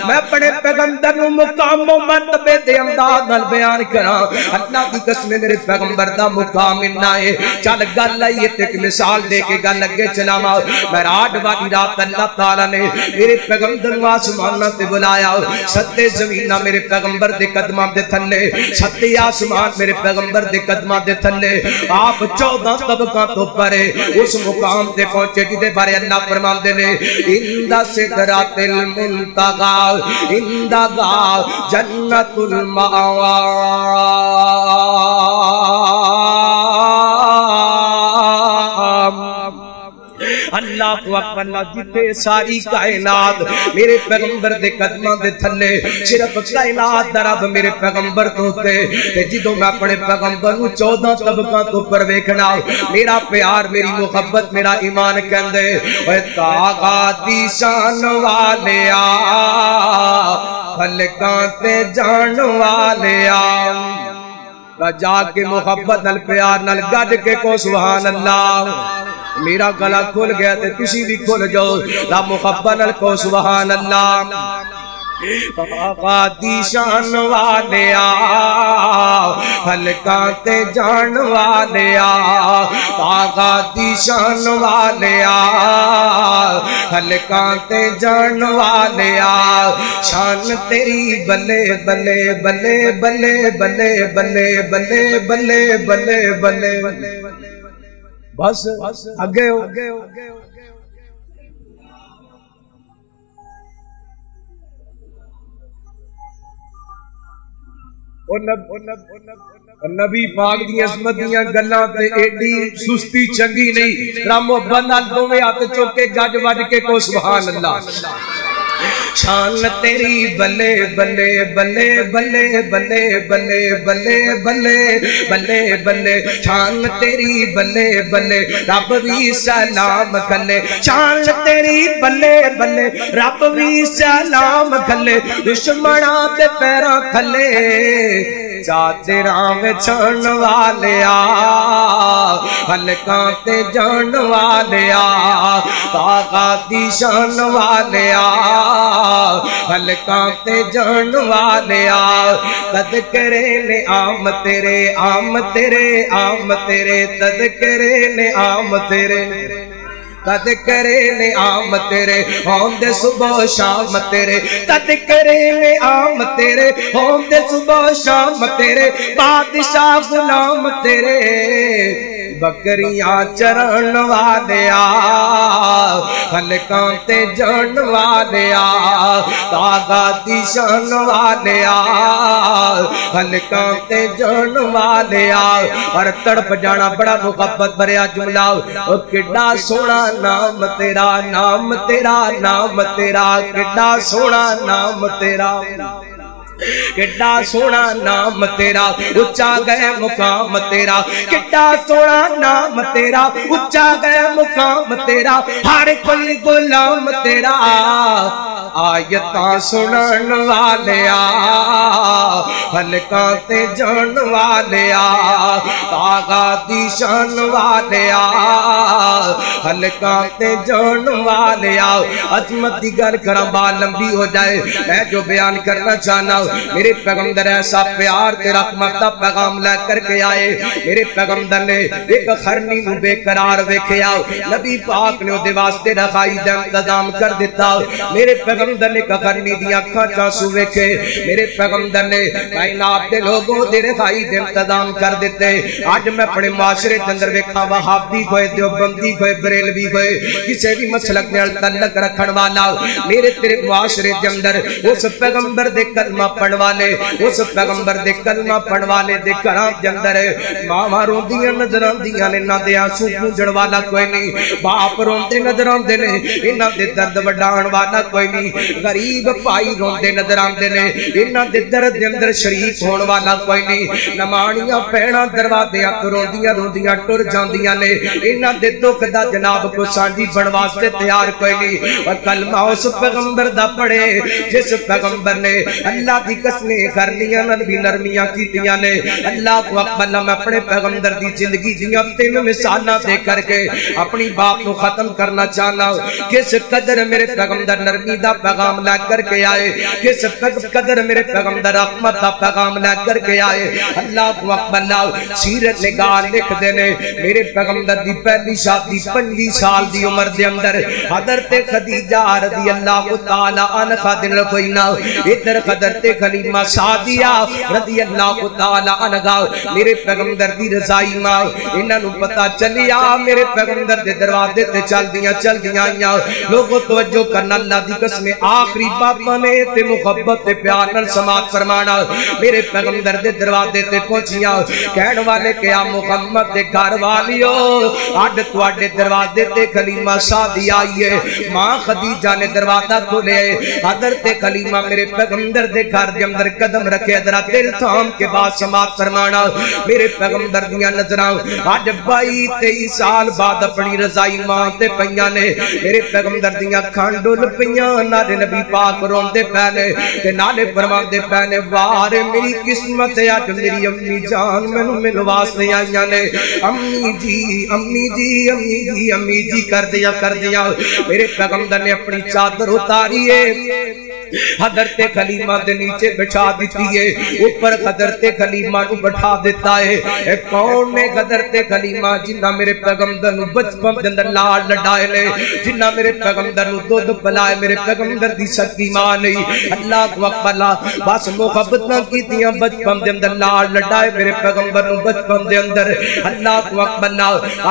میں اپنے پیغمبر نو مقام و مرتبے دے امداد نال بیان کرا اللہ کی قسم میرے پیغمبر دا مقام انہا ہے چل گل آئیے ایک مثال دے کے گل لگے چلاما میراج والی رات اللہ تعالیٰ نے میرے پیغمبر نو آسمانہ تے بلایا ستے زمینہ میرے پیغمبر دے قدمہ دے تھلے ستے آسمان میرے پیغمبر دے قدمہ دے تھلے آپ 14 طبقہ تو پرے اس مقام تے پہنچے جدے بارے اللہ فرمان دے لے اندہ سدرات المنتقى اندہ جنت المعوى اللہ کو اکبر جتے ساری کائنات میرے پیغمبر دے قدمہ دے تھلے صرف کائنات دا رب میرے پیغمبر تو تے جدوں میں اپنے پیغمبر نو 14 طبقہ تو پر ویکھنا میرا پیار میری محبت میرا ایمان کہندے اے تاغا دی شان والیا خلقاں تے جان والیا جا کے محبت نال پیار نال گڈ کے کو سبحان اللہ میرا گلا کھل گیا تے تسی بھی کھل جاؤ لا محبت نال کو سبحان اللہ آقا دی شان والیا ہلکاں تے جان والیا آقا دی شان والیا ہلکاں تے جان والیا شان تیری بلے بلے بلے بلے بلے بلے بلے بلے بلے بلے بس اگے ہو نبی پاک دی عظمت دیاں گلاں تے ایڈی سستی چنگی نہیں رامو بنا دوویں ہاتھ چوکے گج وج کے کو سبحان اللہ شان تیری بلے بلے بلے بلے بلے بلے بلے بلے بلے بلے شان تیری بلے بلے رب بھی سلام کھلے شان تیری بلے بلے رب بھی سلام کھلے دشمناں تے پیراں کھلے چادراں وچھن والیا ہلکاں تے جان والیا آقا دی شان والیا ہلکاں تے جان والیا تذکرے نے عام تیرے عام تیرے عام تیرے تذکرے نے عام تیرے تذکرے نے عام تیرے ہوندے صبح شام تیرے تذکرے نے عام تیرے ہوندے صبح شام تیرے بادشاہ غلام تیرے بکریاں چرن والیا ہلکاں تے جان والیا آقا دی شان والیا ہلکاں تے جان والیا اور تڑپ جانا بڑا محبت بھریا جملہ او کڈا سونا نام تیرا نام تیرا نام تیرا کڈا سونا نام تیرا کڈا سونا نام تیرا اچا گئے مقام تیرا کڈا سونا نام تیرا اچا گئے مقام تیرا ہر کوئی غلام تیرا آیتاں سنن والیا ہلکاں تے جان والیا آقا دی شان والیا ہلکاں تے جان والیا عظمت دی گل کراں بات لمبی ہو جائے میں جو بیان کرنا چاہنا میرے پیغمبر ایسا پیار تے رحمت دا پیغام لے کر کے آئے میرے پیغمبر نے ایک خرنی نو بے قرار ویکھیا نبی پاک نے دے واسطے رخائی دا انتظام کر دیتا میرے پیغمبر نے خرنی دی اکھاں چانسو ویکھے میرے پیغمبر نے کائنات دے لوگوں دے رخائی دے انتظام کر دیتے آج میں اپنے معاشرے دے اندر ویکھا وہابی کوئی دیوبندی کوئی بریلوی کوئی کسی بھی مسلک نال تعلق رکھن والا میرے تیرے معاشرے دے اندر اس پیغمبر دے کلمہ پڑھ والے اس پیغمبر دے کلمہ پڑھ والے دے گھراں دے اندر ماواں روندیاں نظر آندیاں نے انہاں دے آنسو پونجھن والا کوئی نہیں باپ روندے نظر آندے نے انہاں دے درد وڈان والا کوئی نہیں غریب بھائی روندے نظر آندے نے انہاں دے درد دے اندر شریک ہون والا کوئی نہیں نمانیاں پیڑاں دروازیاں تے روندیاں روندیاں ٹر جاندیاں نے انہاں دے دکھ دا جناب کو سانجی بن واسطے تیار کوئی نہیں اور کلمہ اس پیغمبر دا پڑھے جس پیغمبر نے اللہ دی قسمیں کرنیاں نبی نرمیاں کیتیاں نے اللہ کو اقبل میں اپنے پیغمبر دی زندگی دیاں تین مثالاں دے کر کے اپنی بات کو ختم کرنا چاہنا کس قدر میرے پیغمبر نرمی دا پیغام لے کر کے آئے کس قدر میرے پیغمبر رحمت دا پیغام لے کر کے آئے اللہ کو اقبل سیرت نگاہ لکھ دینے میرے پیغمبر دی پہلی شادی 25 سال دی عمر دے اندر حضرت خدیجہ رضی اللہ تعالی عنہا دن کوئی نہ ادھر حضرت خلیمہ سعدیہ رضی اللہ تعالی عنہا میرے پیغمبر دی رضائی ماں انہاں نو پتہ چلیا میرے پیغمبر دے دروازے تے چل دیاں آئیاں لوگوں توجہ کرنا اللہ دی قسم آخری بابا نے تے محبت تے پیار نال سماعت فرمانا میرے پیغمبر دے دروازے تے پہنچیاں کہن والے کہ آ محمد دے گھر والیو اڈ تواڈے دروازے تے خلیمہ سعدیہ آئی ہے ماں خدیجہ نے دروازہ کھولے حضرت خلیمہ میرے پیغمبر دے گھر دے اندر قدم رکھے ذرا دل تھام کے بعد سماعت فرمانا میرے پیغمبر دیاں نظراں اج 22-23 سال بعد اپنی رضائی ماں تے پیاں نے میرے پیغمبر دیاں کھان ڈول پیاں نالے نبی پاک روندے پے تے نالے فرماندے پے وار میری قسمت اج میری امی جان مینوں ملن واسطے آئیاں نے امی جی امی جی امی جی امی جی کر دیا میرے پیغمبر نے اپنی چادر اتاری ہے حضرت کلیمہ دے نیچے بچھا دیتی ہے، اوپر حضرت کلیمہ کو بٹھا دیتا ہے۔ اے کون نے حضرت کلیمہ جنہ میرے پیغمبر نو بچپن دے اندر لاڑ لڈائے لے، جنہ میرے پیغمبر نو دودھ پلائے، میرے پیغمبر دی سکی ماں نہیں۔ اللہ کو اکبر بس محبت نہ کیتیاں بچپن دے اندر لاڑ لڈائے میرے پیغمبر نو بچپن دے اندر۔ اللہ کو اکبر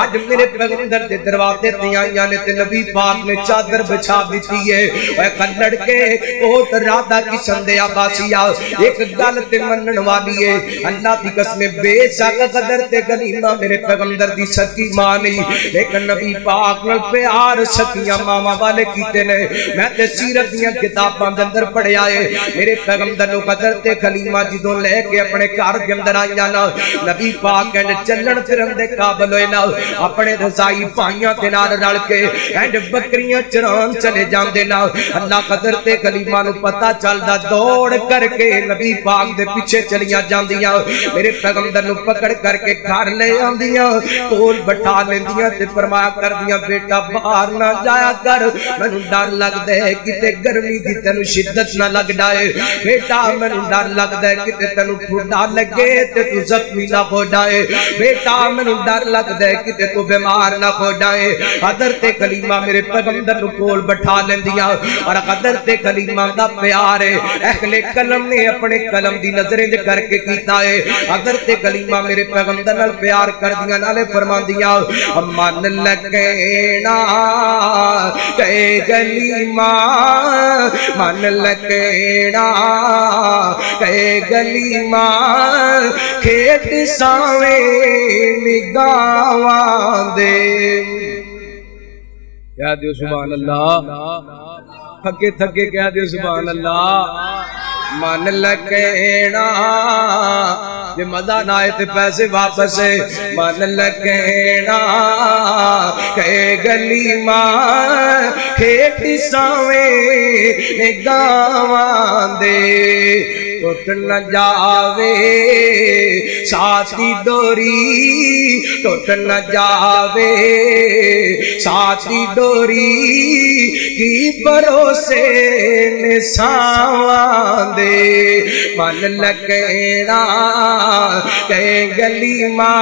آج میرے پیغمبر دے دروازے تے آئیاں نے تے نبی پاک نے چادر بچھا دیتی ہے۔ اے کلڑ کے بہت رادہ قسم دے عباسیہ ایک گل تے منن والی ہے، اللہ دی قسم بے شک حضرت کلیمہ میرے پیغمبر دی سکی ماں نہیں، لیکن نبی پاک نال پیار سکیاں ماما والے کیتے نے۔ میں تے سیرت دیاں کتاباں دے اندر پڑھیا ہے، میرے پیغمبر نو حضرت کلیمہ جدوں لے کے اپنے گھر دے اندر آئیاں نا، نبی پاک نے چلن پھرن دے قابل ہوئے نا، اپنے رضائی پائیاں تے نال رل کے اینڈ بکریاں چران چلے جاندے نا۔ اللہ حضرت کلیمہ نو پتہ چلدا دوڑ کر کے نبی پاک دے پیچھے چلیاں جاندیاں، میرے پیغمبر نو پکڑ کر کے گھر لے آندیاں، کول بٹھا لیندیاں تے فرمایا کردیاں بیٹا باہر نہ جایا کر، مینوں ڈر لگدا ہے کتے گرمی دی تینوں شدت نہ لگ جائے، بیٹا مینوں ڈر لگدا ہے کتے تینوں ٹھنڈا لگے تے تو زخمی نہ ہو جائے، بیٹا مینوں ڈر لگدا ہے کتے تو بیمار نہ ہو جائے۔ حضرت کلیمہ میرے پیغمبر نو کول بٹھا لیندیاں، اور حضرت کلیمہ دا پیار ہے اہل قلم نے اپنے قلم دی نظریں کر کے کیتا ہے۔ حضرت کلیمہ میرے پیغمبر نال پیار کر دیاں نالے فرماندیاں من لگینا کہ کلیمہ من لگینا کہ کلیمہ کھیت ساویں نگاواں دے۔ کہہ دیو سبحان اللہ، تھکے تھکے کہہ دیو سبحان اللہ۔ من لگینا جے مزہ نہ آئے تے پیسے واپس ہے، من لگینا کہ گلیمہ کھیت ساویں گاواں دے، ٹوٹ نہ جاوے ساتھی ڈوری، ٹوٹ نہ جاوے ساتھی ڈوری، کی بھروسے نساواں دے، من لگینا کہ گلیمہ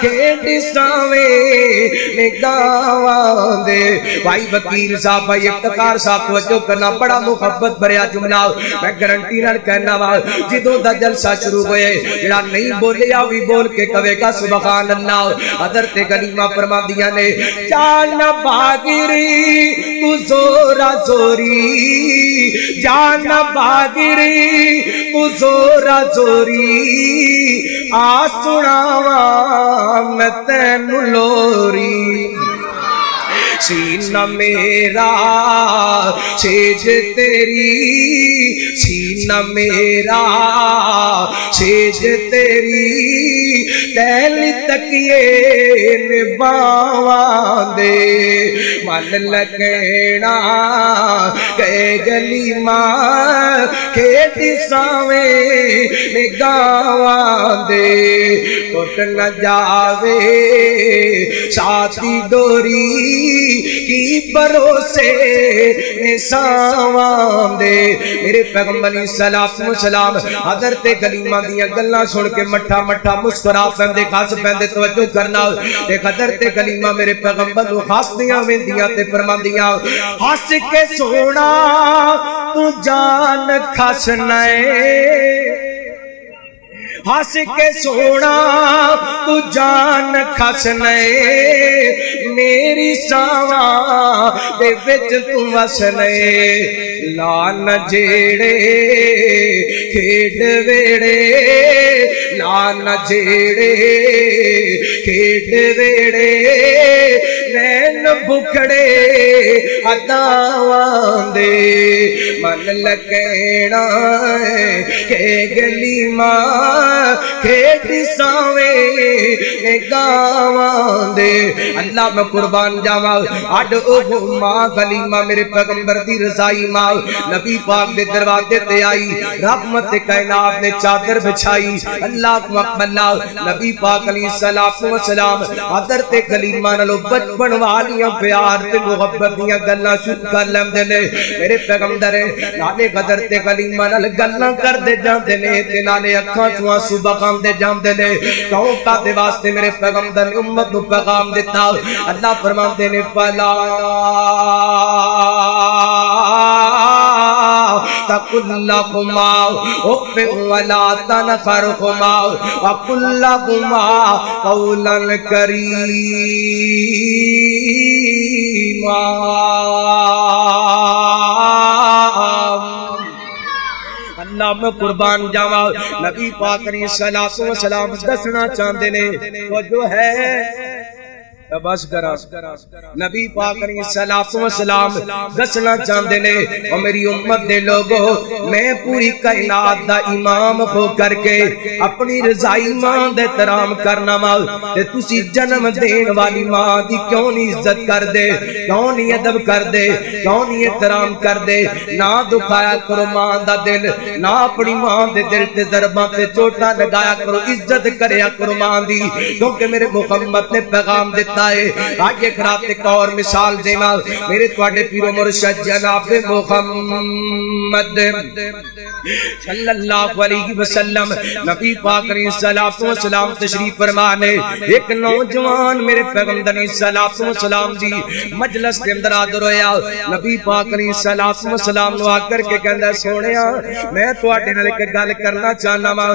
کھیت ساویں نگاواں دے۔ بھائی وکیل صاحب، بھائی افتخار صاحب توجہ کرنا، بڑا محبت بھریا جملہ میں گارنٹی نال کہنا وا، جدوں دا جلسہ شروع ہوئے جڑا نہیں بولیا بھی بول کے کہے گا سبحان اللہ۔ حضرت کلیمہ فرماندیاں نے جان باغری تو زورا زوری، جان باغری تو زورا زوری، آ سناواں میں تینوں لوری، سینہ میرا سیج تیری، سینہ میرا سیج تیری، دل تکیے نباواں دے، من لگینا کہ گلیمہ کھیت ساویں نگاواں دے، ٹوٹ نہ جاوے ساتھی ڈوری، کی بھروسے نساواں دے۔ میرے پیغمبر علیہ الصلوۃ والسلام حضرت کلیمہ دیاں گلاں سن کے مٹھا مٹھا مسکرا پیندے، ہس پیندے، توجہ کرنا۔ تے حضرت کلیمہ میرے پیغمبر نو ہسدیاں ویندیاں تے فرماندیاں ہس کے سونا تو جان کھسنا اے، ہس کے سونا تو جان کھسنا اے، میری ساواں دے وچ تو وسنا اے، لان جیڑے کھیڈ ویڑے، لان جیڑے کھیڈ ویڑے، نین بکھڑے عطاواں دے، من لگینا کہ گلیمہ کھیت ساویں گاواں دے اللہ میں قربان جاواں اڈ او ماں کلیمہ میرے پیغمبر دی رضائی ماں نبی پاک دے دروازے تے آئی رحمت کائنات نے چادر بچھائی اللہ اکبر نبی پاک علیہ السلام حضرت کلیمہ نالو بچپن والیاں پیار تے محبت دیاں گلاں شروع کر لیندے نے میرے پیغمبر نالے حضرت کلیمہ نال گلاں کردے جاندے نے تے نالے اکھاں چوں آنسو بہاندے جاندے نے کیوں کادے واسطے میرے پیغمبر نے امت نو پیغام دیتا اللہ فرماندے نے فلا تقل لهما اف ولا تنهرهما وقل لهما قولا كريما اللہ میں قربان جاواں نبی پاک علیہ السلام دسنا چاہندے نے وہ جو ہے بس کرا نبی پاک علیہ السلام دسنا چاہندے نے اور میری امت دے لوگو میں پوری کائنات دا امام ہو کر کے اپنی رضائی ماں دے احترام کرنا وا تے تسی جنم دین والی ماں دی کیوں نہیں عزت کر دے کیوں نہیں ادب کر دے کیوں نہیں احترام کر دے نہ دکھایا کرو ماں دا دل نہ اپنی ماں دے دل تے ضرباں تے چوٹاں لگایا کرو عزت کریا کرو ماں دی کیونکہ میرے محمد نے پیغام دیتا آج ایک رات ایک اور مثال دینا میرے تواڈے پیر و مرشد جناب محمد صلی اللہ علیہ وسلم نبی پاک علیہ السلام تشریف فرمانے ایک نوجوان میرے پیغمبر علیہ السلام دی مجلس کے اندر حاضر ہویا نبی پاک علیہ السلام نو آ کر کے کہندا سونیا میں تواڈے نال ایک گل کرنا چاہنا وا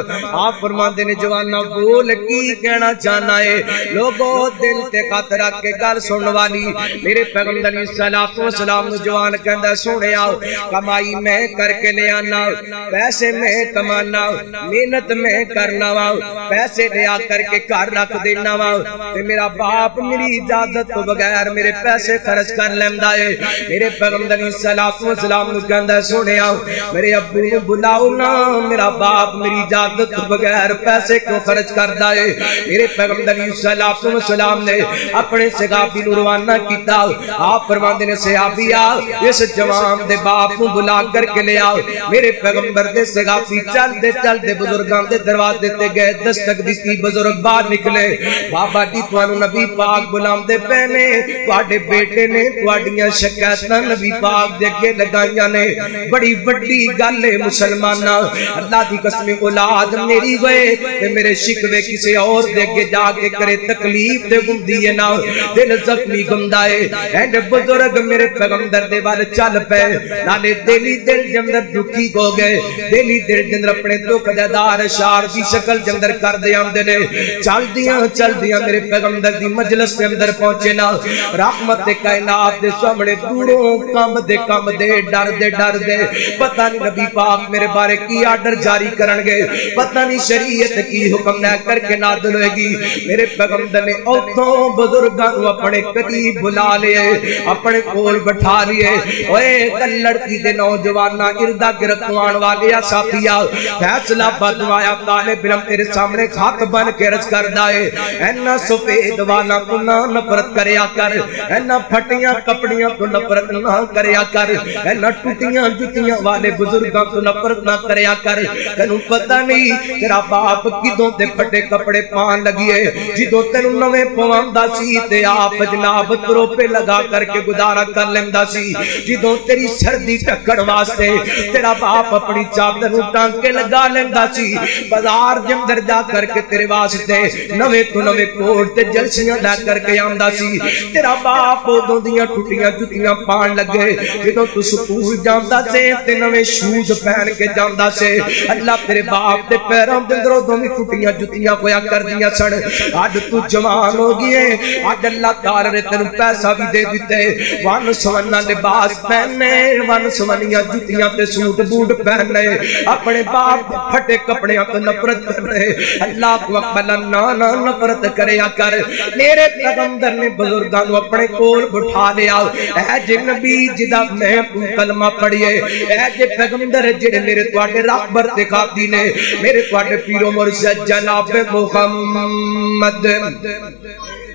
آپ فرماندے نے جوانا بول کی کہنا چاہنا ہے لوگوں دل تے خاطر رکھ کے گل سنن والی میرے پیغمبر علیہ السلام نو جوان کہندا سونیا کمائی میں کر کے لے آنا پیسے میں کمانا محنت میں کرنا وا پیسے لیا کر کے گھر رکھ دینا وا تے میرا باپ میری اجازت تو بغیر میرے پیسے خرچ کر لیندا ہے میرے پیغمبر علیہ السلام نو کہندا سونیا میرے ابو نو بلاؤ نا میرا باپ میری اجازت تو بغیر پیسے کیوں خرچ کردا ہے میرے پیغمبر علیہ السلام نے اپنے صحابی نو روانہ کیتا آپ فرماندے نے صحابیا اس جوان دے باپ نو بلا کر کے لے آؤ میرے پیغمبر دے صحابی چل دے بزرگاں دے دروازے تے گئے دستک دتی بزرگ باہر نکلے بابا جی تانوں نبی پاک بلاندے پے نے تواڈے بیٹے نے تواڈیاں شکایتاں نبی پاک دے اگے لگائیاں نے بڑی بڑی گل ہے مسلماناں اللہ دی قسم اولاد میری ہوئے تے میرے شکوے کسے اور دے اگے جا کے کرے تکلیف تے گندی ہے نا دل زخمی گمدا ہے اینڈ بزرگ میرے پیغمبر دے وال چل پے نالے دلی دل جندر دکھی ہو گئے دلی دل جندر اپنے دکھ دے دار اشعار دی شکل جندر کر دے آندے نے چل دیاں میرے پیغمبر دی مجلس کے اندر پہنچے نا رحمت کائنات دے سامنے دوروں کم دے ڈر دے پتہ نہیں نبی پاک میرے بارے کی آرڈر جاری کرن گے پتہ نہیں شریعت کی حکم نہ کر کے نازل ہوئے گی میرے پیغمبر نے اوتھوں بزرگاں نو اپنے قریب بلا لئے اپنے کول بٹھا لئے اوے لڑکی دے نوجواناں اردا گرفتوان والے ساتھیا فیصلہ بدوایا طالب علم تیرے سامنے خط بن کے عرض کردا ہے اینا سفید والا تو نہ نفرت کریا کر اینا پھٹیاں کپڑیاں تو نفرت نہ کریا کر اینا ٹوٹیاں جتیاں والے بزرگاں تو نفرت نہ کریا کر تینوں پتہ نہیں تیرا باپ کدوں تے پھٹے کپڑے پان لگیے جدوں تینوں نویں پواندا سی تے آپ جناب تروپے لگا کر کے گزارا کر لیندا سی جدوں تیری سردی ٹکڑ واسطے تیرا باپ اپنی چادر نوں ٹانگ کے لگا لیندا سی بازار دے اندر جا کر کے تیرے واسطے نویں تو نویں کوٹ تے جلسیاں لے کر کے آندا سی تیرا باپ اودوں دیاں ٹوٹیاں جتیاں پان لگے جدوں تو سکول جاندا سی تے نویں شوز پہن کے جاندا سی اللہ تیرے باپ دے پیراں دے اندر اودوں وی ٹوٹیاں جتیاں ہویا کردیاں سن اج تو جوان ہو گئے آج اللہ تعالی نے تینوں پیسہ بھی دے دیتے ون سونا لباس پہننے ون سونیاں جتیاں تے سوٹ بوٹ پہننے اپنے باپ پھٹے کپڑے تو نفرت کرنے اللہ کو اکبر نانا نفرت کریا کر میرے پیغمبر نے بزرگاں نو اپنے کول بٹھا لیا اے جے نبی جدا میں کلمہ پڑھیے اے جے پیغمبر جڑے میرے تواڈے رہبر تے قاضی نے میرے تواڈے پیر و مرشد جناب محمد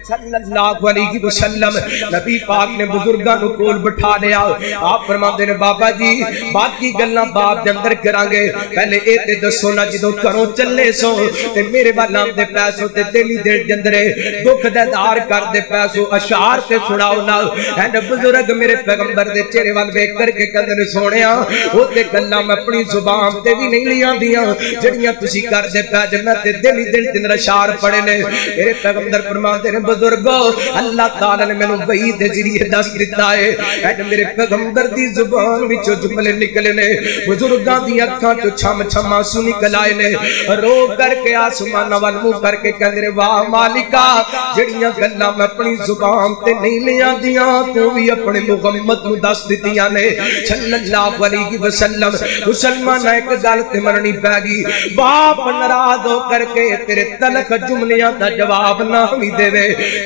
صلی اللہ علیہ وسلم نبی پاک نے بزرگاں نو کول بٹھا لیا آپ فرماندے نے بابا جی باقی گلاں باپ دے اندر کرانگے پہلے اے تے دسو نا جدوں گھروں چلے سو تے میرے والاں دے پیسوں تے دلی دل دے اندر دکھ دے دار کر دے پیسوں اشعار تے سناؤ نا اے بزرگ میرے پیغمبر دے چہرے وال ویکھ کر کے کہندے نے سونیا او تے گلاں میں اپنی زبان تے بھی نہیں لیاں دیاں جڑیاں تسی کر دے پے جنہ تے دلی دل دے اندر اشعار پڑھے نے میرے پیغمبر فرماندے نے بزرگو اللہ تعالی نے میں وحی دے ذریعے دس دیتا ہے اے میرے پیغمبر دی زبان وچوں جملے نکلے نے بزرگاں دی اکھاں چوں چھم چھم آنسو نکل آئے نے رو کر کے آسمان وال منہ کر کے کہندے نے واہ مالکا جڑیاں گلاں میں اپنی زبان تے نہیں لیاں دیاں تو بھی اپنے محمد نو دس دتیاں نے صلی اللہ علیہ وسلم مسلمان ایک گل تے مننی پے گی باپ ناراض ہو کر کے تیرے تلخ جملیاں دا جواب نہ بھی دے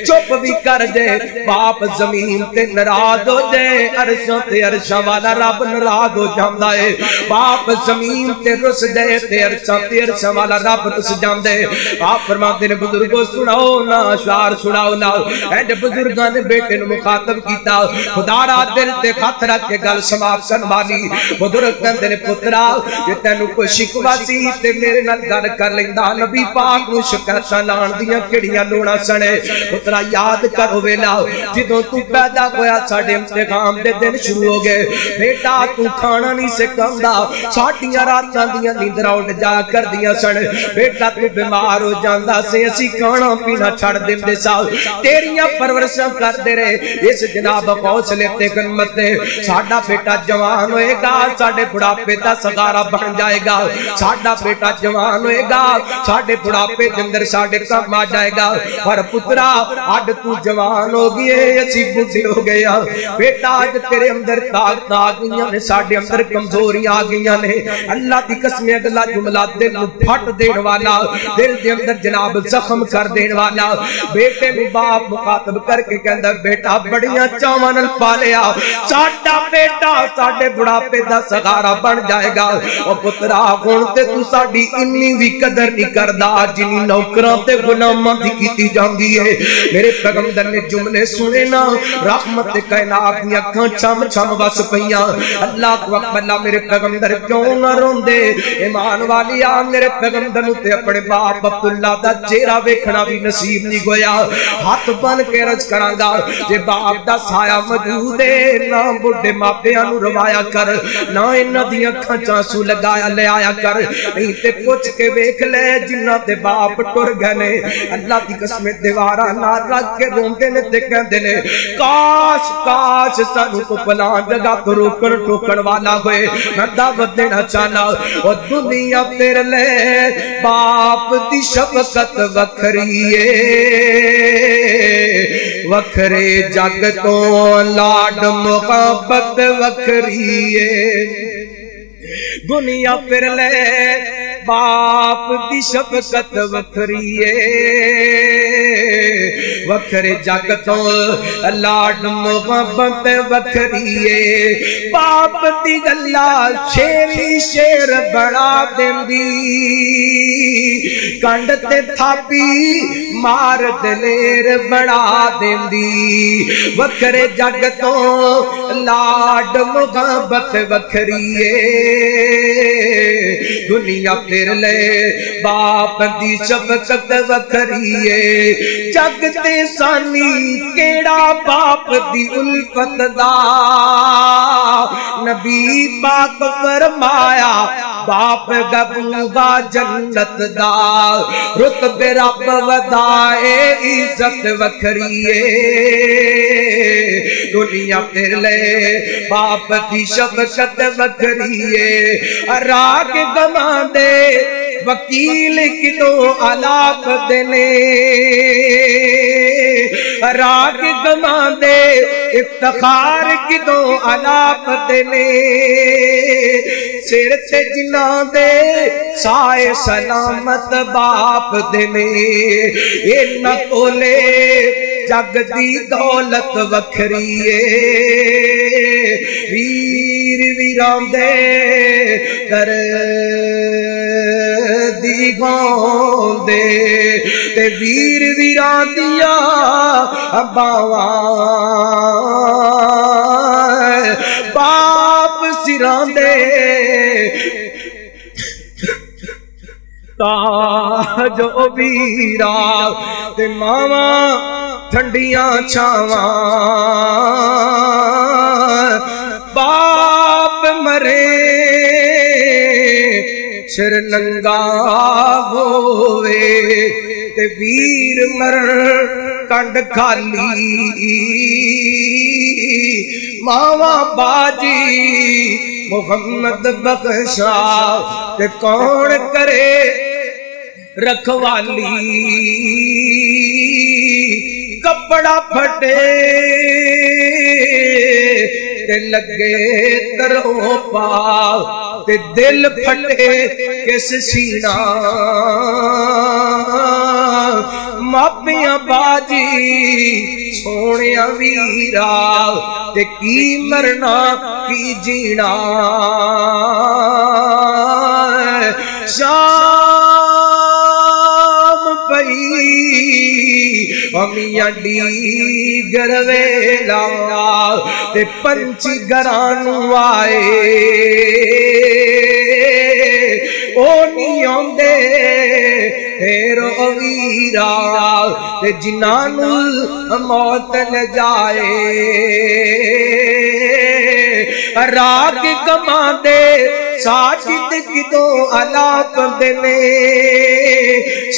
چپ بھی کر دے باپ زمین تے ناراض ہو جائے عرشاں تے عرشاں والا رب ناراض ہو جاندا ہے باپ زمین تے رس جائے تے عرشاں تے عرشاں والا رب رس جاندے آپ فرماندے نے بزرگو سناؤ نا اشعار سناؤ نا اے بزرگاں نے بیٹے نو مخاطب کیتا خدا را دل تے خط رکھ کے گل سماپت کرن والی بزرگ کہندے نے پترا جے تینوں کوئی شکوا سی تے میرے نال گل کر لیندا نبی پاک نو شکایتاں لان دیاں کیڑیاں لوڑاں سنے پترا یاد کرو ویلا جدوں تو پیدا ہویا ساڈے امتحان دے دن شروع ہو گئے بیٹا تو کھانا نہیں سکھاندا ساڈیاں راتاں دیاں نیندراں اڑ جا کردیاں سن بیٹا تو بیمار ہو جاندا سی اسی کھانا پینا چھڑ دیندے سا تیریاں پرورشاں کردے رہے اس جناب حوصلے تے ہمت تے ساڈا بیٹا جوان ہوئے گا ساڈے بڑھاپے دا سگارا بن جائے گا ساڈا بیٹا جوان ہوئے گا ساڈے بڑھاپے دے اندر ساڈے کام آ جائے گا پر پترا آج تو جوان ہو گئے اسی بڑھے ہو گیا بیٹا آج تیرے اندر طاقت آ گئیاں نے ساڈے اندر کمزوری آ گئیاں نے اللہ دی قسم اگلا جملہ دل پھٹ دین والا دل دے اندر جناب زخم کر دین والا بیٹے نو باپ مخاطب کر کے کہندا بیٹا بڑیاں چاواں نال پالیا ساڈا بیٹا ساڈے بڑھاپے دا سہارا بن جائے گا او پترا ہن تے تو ساڈی انی وی قدر نہیں کردا جنی نوکراں تے غلاماں دی کیتی جاندی ہے میرے پیغمبر نے جملے سنے نا رحمت کائنات دی اکھاں چھم چھم وس پیاں اللہ کو اکبر میرے پیغمبر کیوں نہ روندے ایمان والیا میرے پیغمبر نو تے اپنے باپ عبداللہ دا چہرہ ویکھنا بھی نصیب نہیں ہویا ہاتھ بن کے عرض کراں گا جے باپ دا سایہ موجود ہے نہ بڈھے ماپیاں نو روایا کر نہ انہاں دی اکھاں چ آنسو لگایا لے آیا کر نہیں تے پوچھ کے ویکھ لے جنہاں تے باپ ٹر گئے نے اللہ دی قسم دیواراں نال رکھ کے روندے نے تے کہندے نے کاش کاش سانو کو پلان جگہ تو روکن ٹوکن والا ہوئے میں دعوت دینا چاہنا او دنیا تیرے لے باپ دی شفقت وکھری وکھرے جگ تو لاڈ محبت وکھری دنیا پھر لے باپ دی شفقت وکھری وکھرے جگ تو لاڈ محبت وکھری باپ دی گلا شیری شیر بڑا دیندی کنڈ تے تھاپی مار دلیر بڑا دیندی وکھرے جگ تو لاڈ محبت وکھری دنیا پھر لے باپ دی شفقت وکھری جگ تے سانی کیڑا باپ دی الفت دا نبی پاک فرمایا باپ گبوگا جنت دا رتب رب ودائے عزت وکھری دنیا پھر لے باپ دی شفقت وکھری راگ گما دے وکیل کتوں علاق دینے راگ گمان دے افتخار کدوں علاپ دینے سر تے جناں دے سائے سلامت باپ دینے اینا کولے جگ دی دولت وکھریے ویر ویران دے در دیگان دے تے ویر ویران دیا باوان باپ سران دے تاج او ویرا تے ماما ٹھنڈیاں چھاواں باپ مرے سر ننگا ہوئے تے ویر مرن کنڈ کھالی ماما باجی محمد بخشا تے کون کرے رکھوالی کپڑا پھٹے تے لگے تروں پاؤ تے دل پھٹے کس سینہ ماپیاں باجی سونیاں ویرا تے کی مرنا کی جینا شام پئی امیاں ڈیگر ویلا تے پنچی گرانو آئے او نیوں دے تیرو ویرا تے جنانو موت لے جائے راگ کمان دے ساجد کدوں علاپ دینے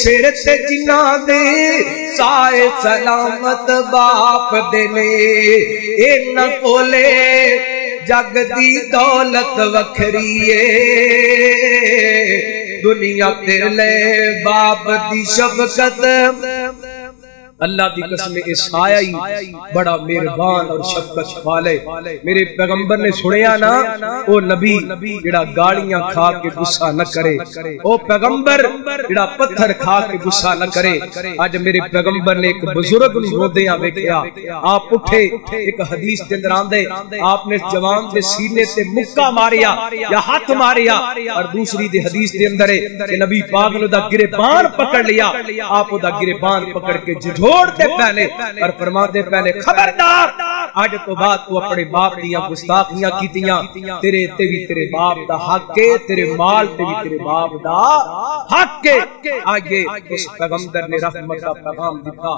سر تے جناں دے سائے سلامت باپ دینے اینا کولے جگ دی دولت وکھریے دنیا تیرے لے باپ دی شفقت اللہ دی قسم اس آیا ہی بڑا مہربان اور شفقت والے میرے پیغمبر نے سنیا نا او نبی جڑا گالیاں کھا کے غصہ نہ کرے او پیغمبر جڑا پتھر کھا کے غصہ نہ کرے آج میرے پیغمبر نے ایک بزرگ نوں روندیاں ویکھیا آپ اٹھے ایک حدیث دے اندر آندے آپ نے جوان دے سینے تے مکہ ماریا یا ہاتھ ماریا اور دوسری دے حدیث دے اندر ہے کہ نبی پاک نے دا گریبان پکڑ لیا آپ دا گریبان پکڑ کے چھوڑ دے پہلے اور فرما دے پہلے خبردار آج تو بعد تو اپنے باپ دیاں گستاخیاں کیتیاں تیرے تے بھی تیرے باپ دا حق ہے تیرے مال تے بھی تیرے باپ دا حق ہے آگے اس پیغمبر نے رحمت کا پیغام دیتا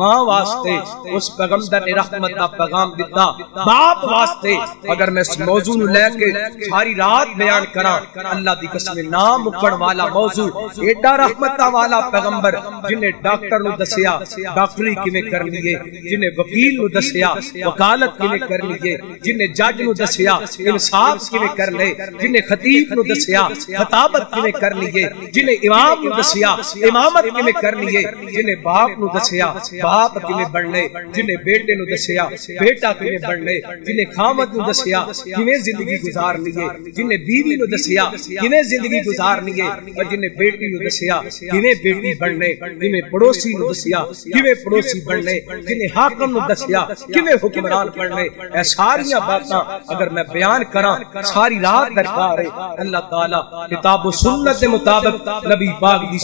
ماں واسطے اس پیغمبر نے رحمت کا پیغام دیتا باپ واسطے اگر میں اس موضوع لے کے ساری رات بیان کراں اللہ دی قسم نام مکن والا موضوع ایڈا رحمت والا پیغمبر جنہیں ڈاکٹر نو دسیا ڈاکٹری کیویں کر لیے جنہیں وکیل نو دسیا وکالت کیویں کر لیے جنہیں جج نو دسیا انصاف کیویں کر لے جنہیں خطیب نو دسیا خطابت کیویں کر لیے جنہیں امام نو دسیا امامت کیویں کر لیے جنہیں باپ نو دسیا باپ کیویں بن لے جنہیں بیٹے نو دسیا بیٹا کیویں بن لے جنہیں خامد نو دسیا کیویں زندگی گزار لیے جنہیں بیوی نو دسیا کیویں زندگی گزار لیے اور جنہیں بیٹی نو دسیا کیویں بیٹی بن لے جنہیں پڑوسی نو دسیا کیویں پڑوسی بننے جنہیں حاکم نو دسیا کیویں حکمران بننے اے ساریاں باتاں اگر میں بیان کراں ساری رات درکار ہے اللہ تعالی کتاب و سنت دے مطابق نبی پاک دی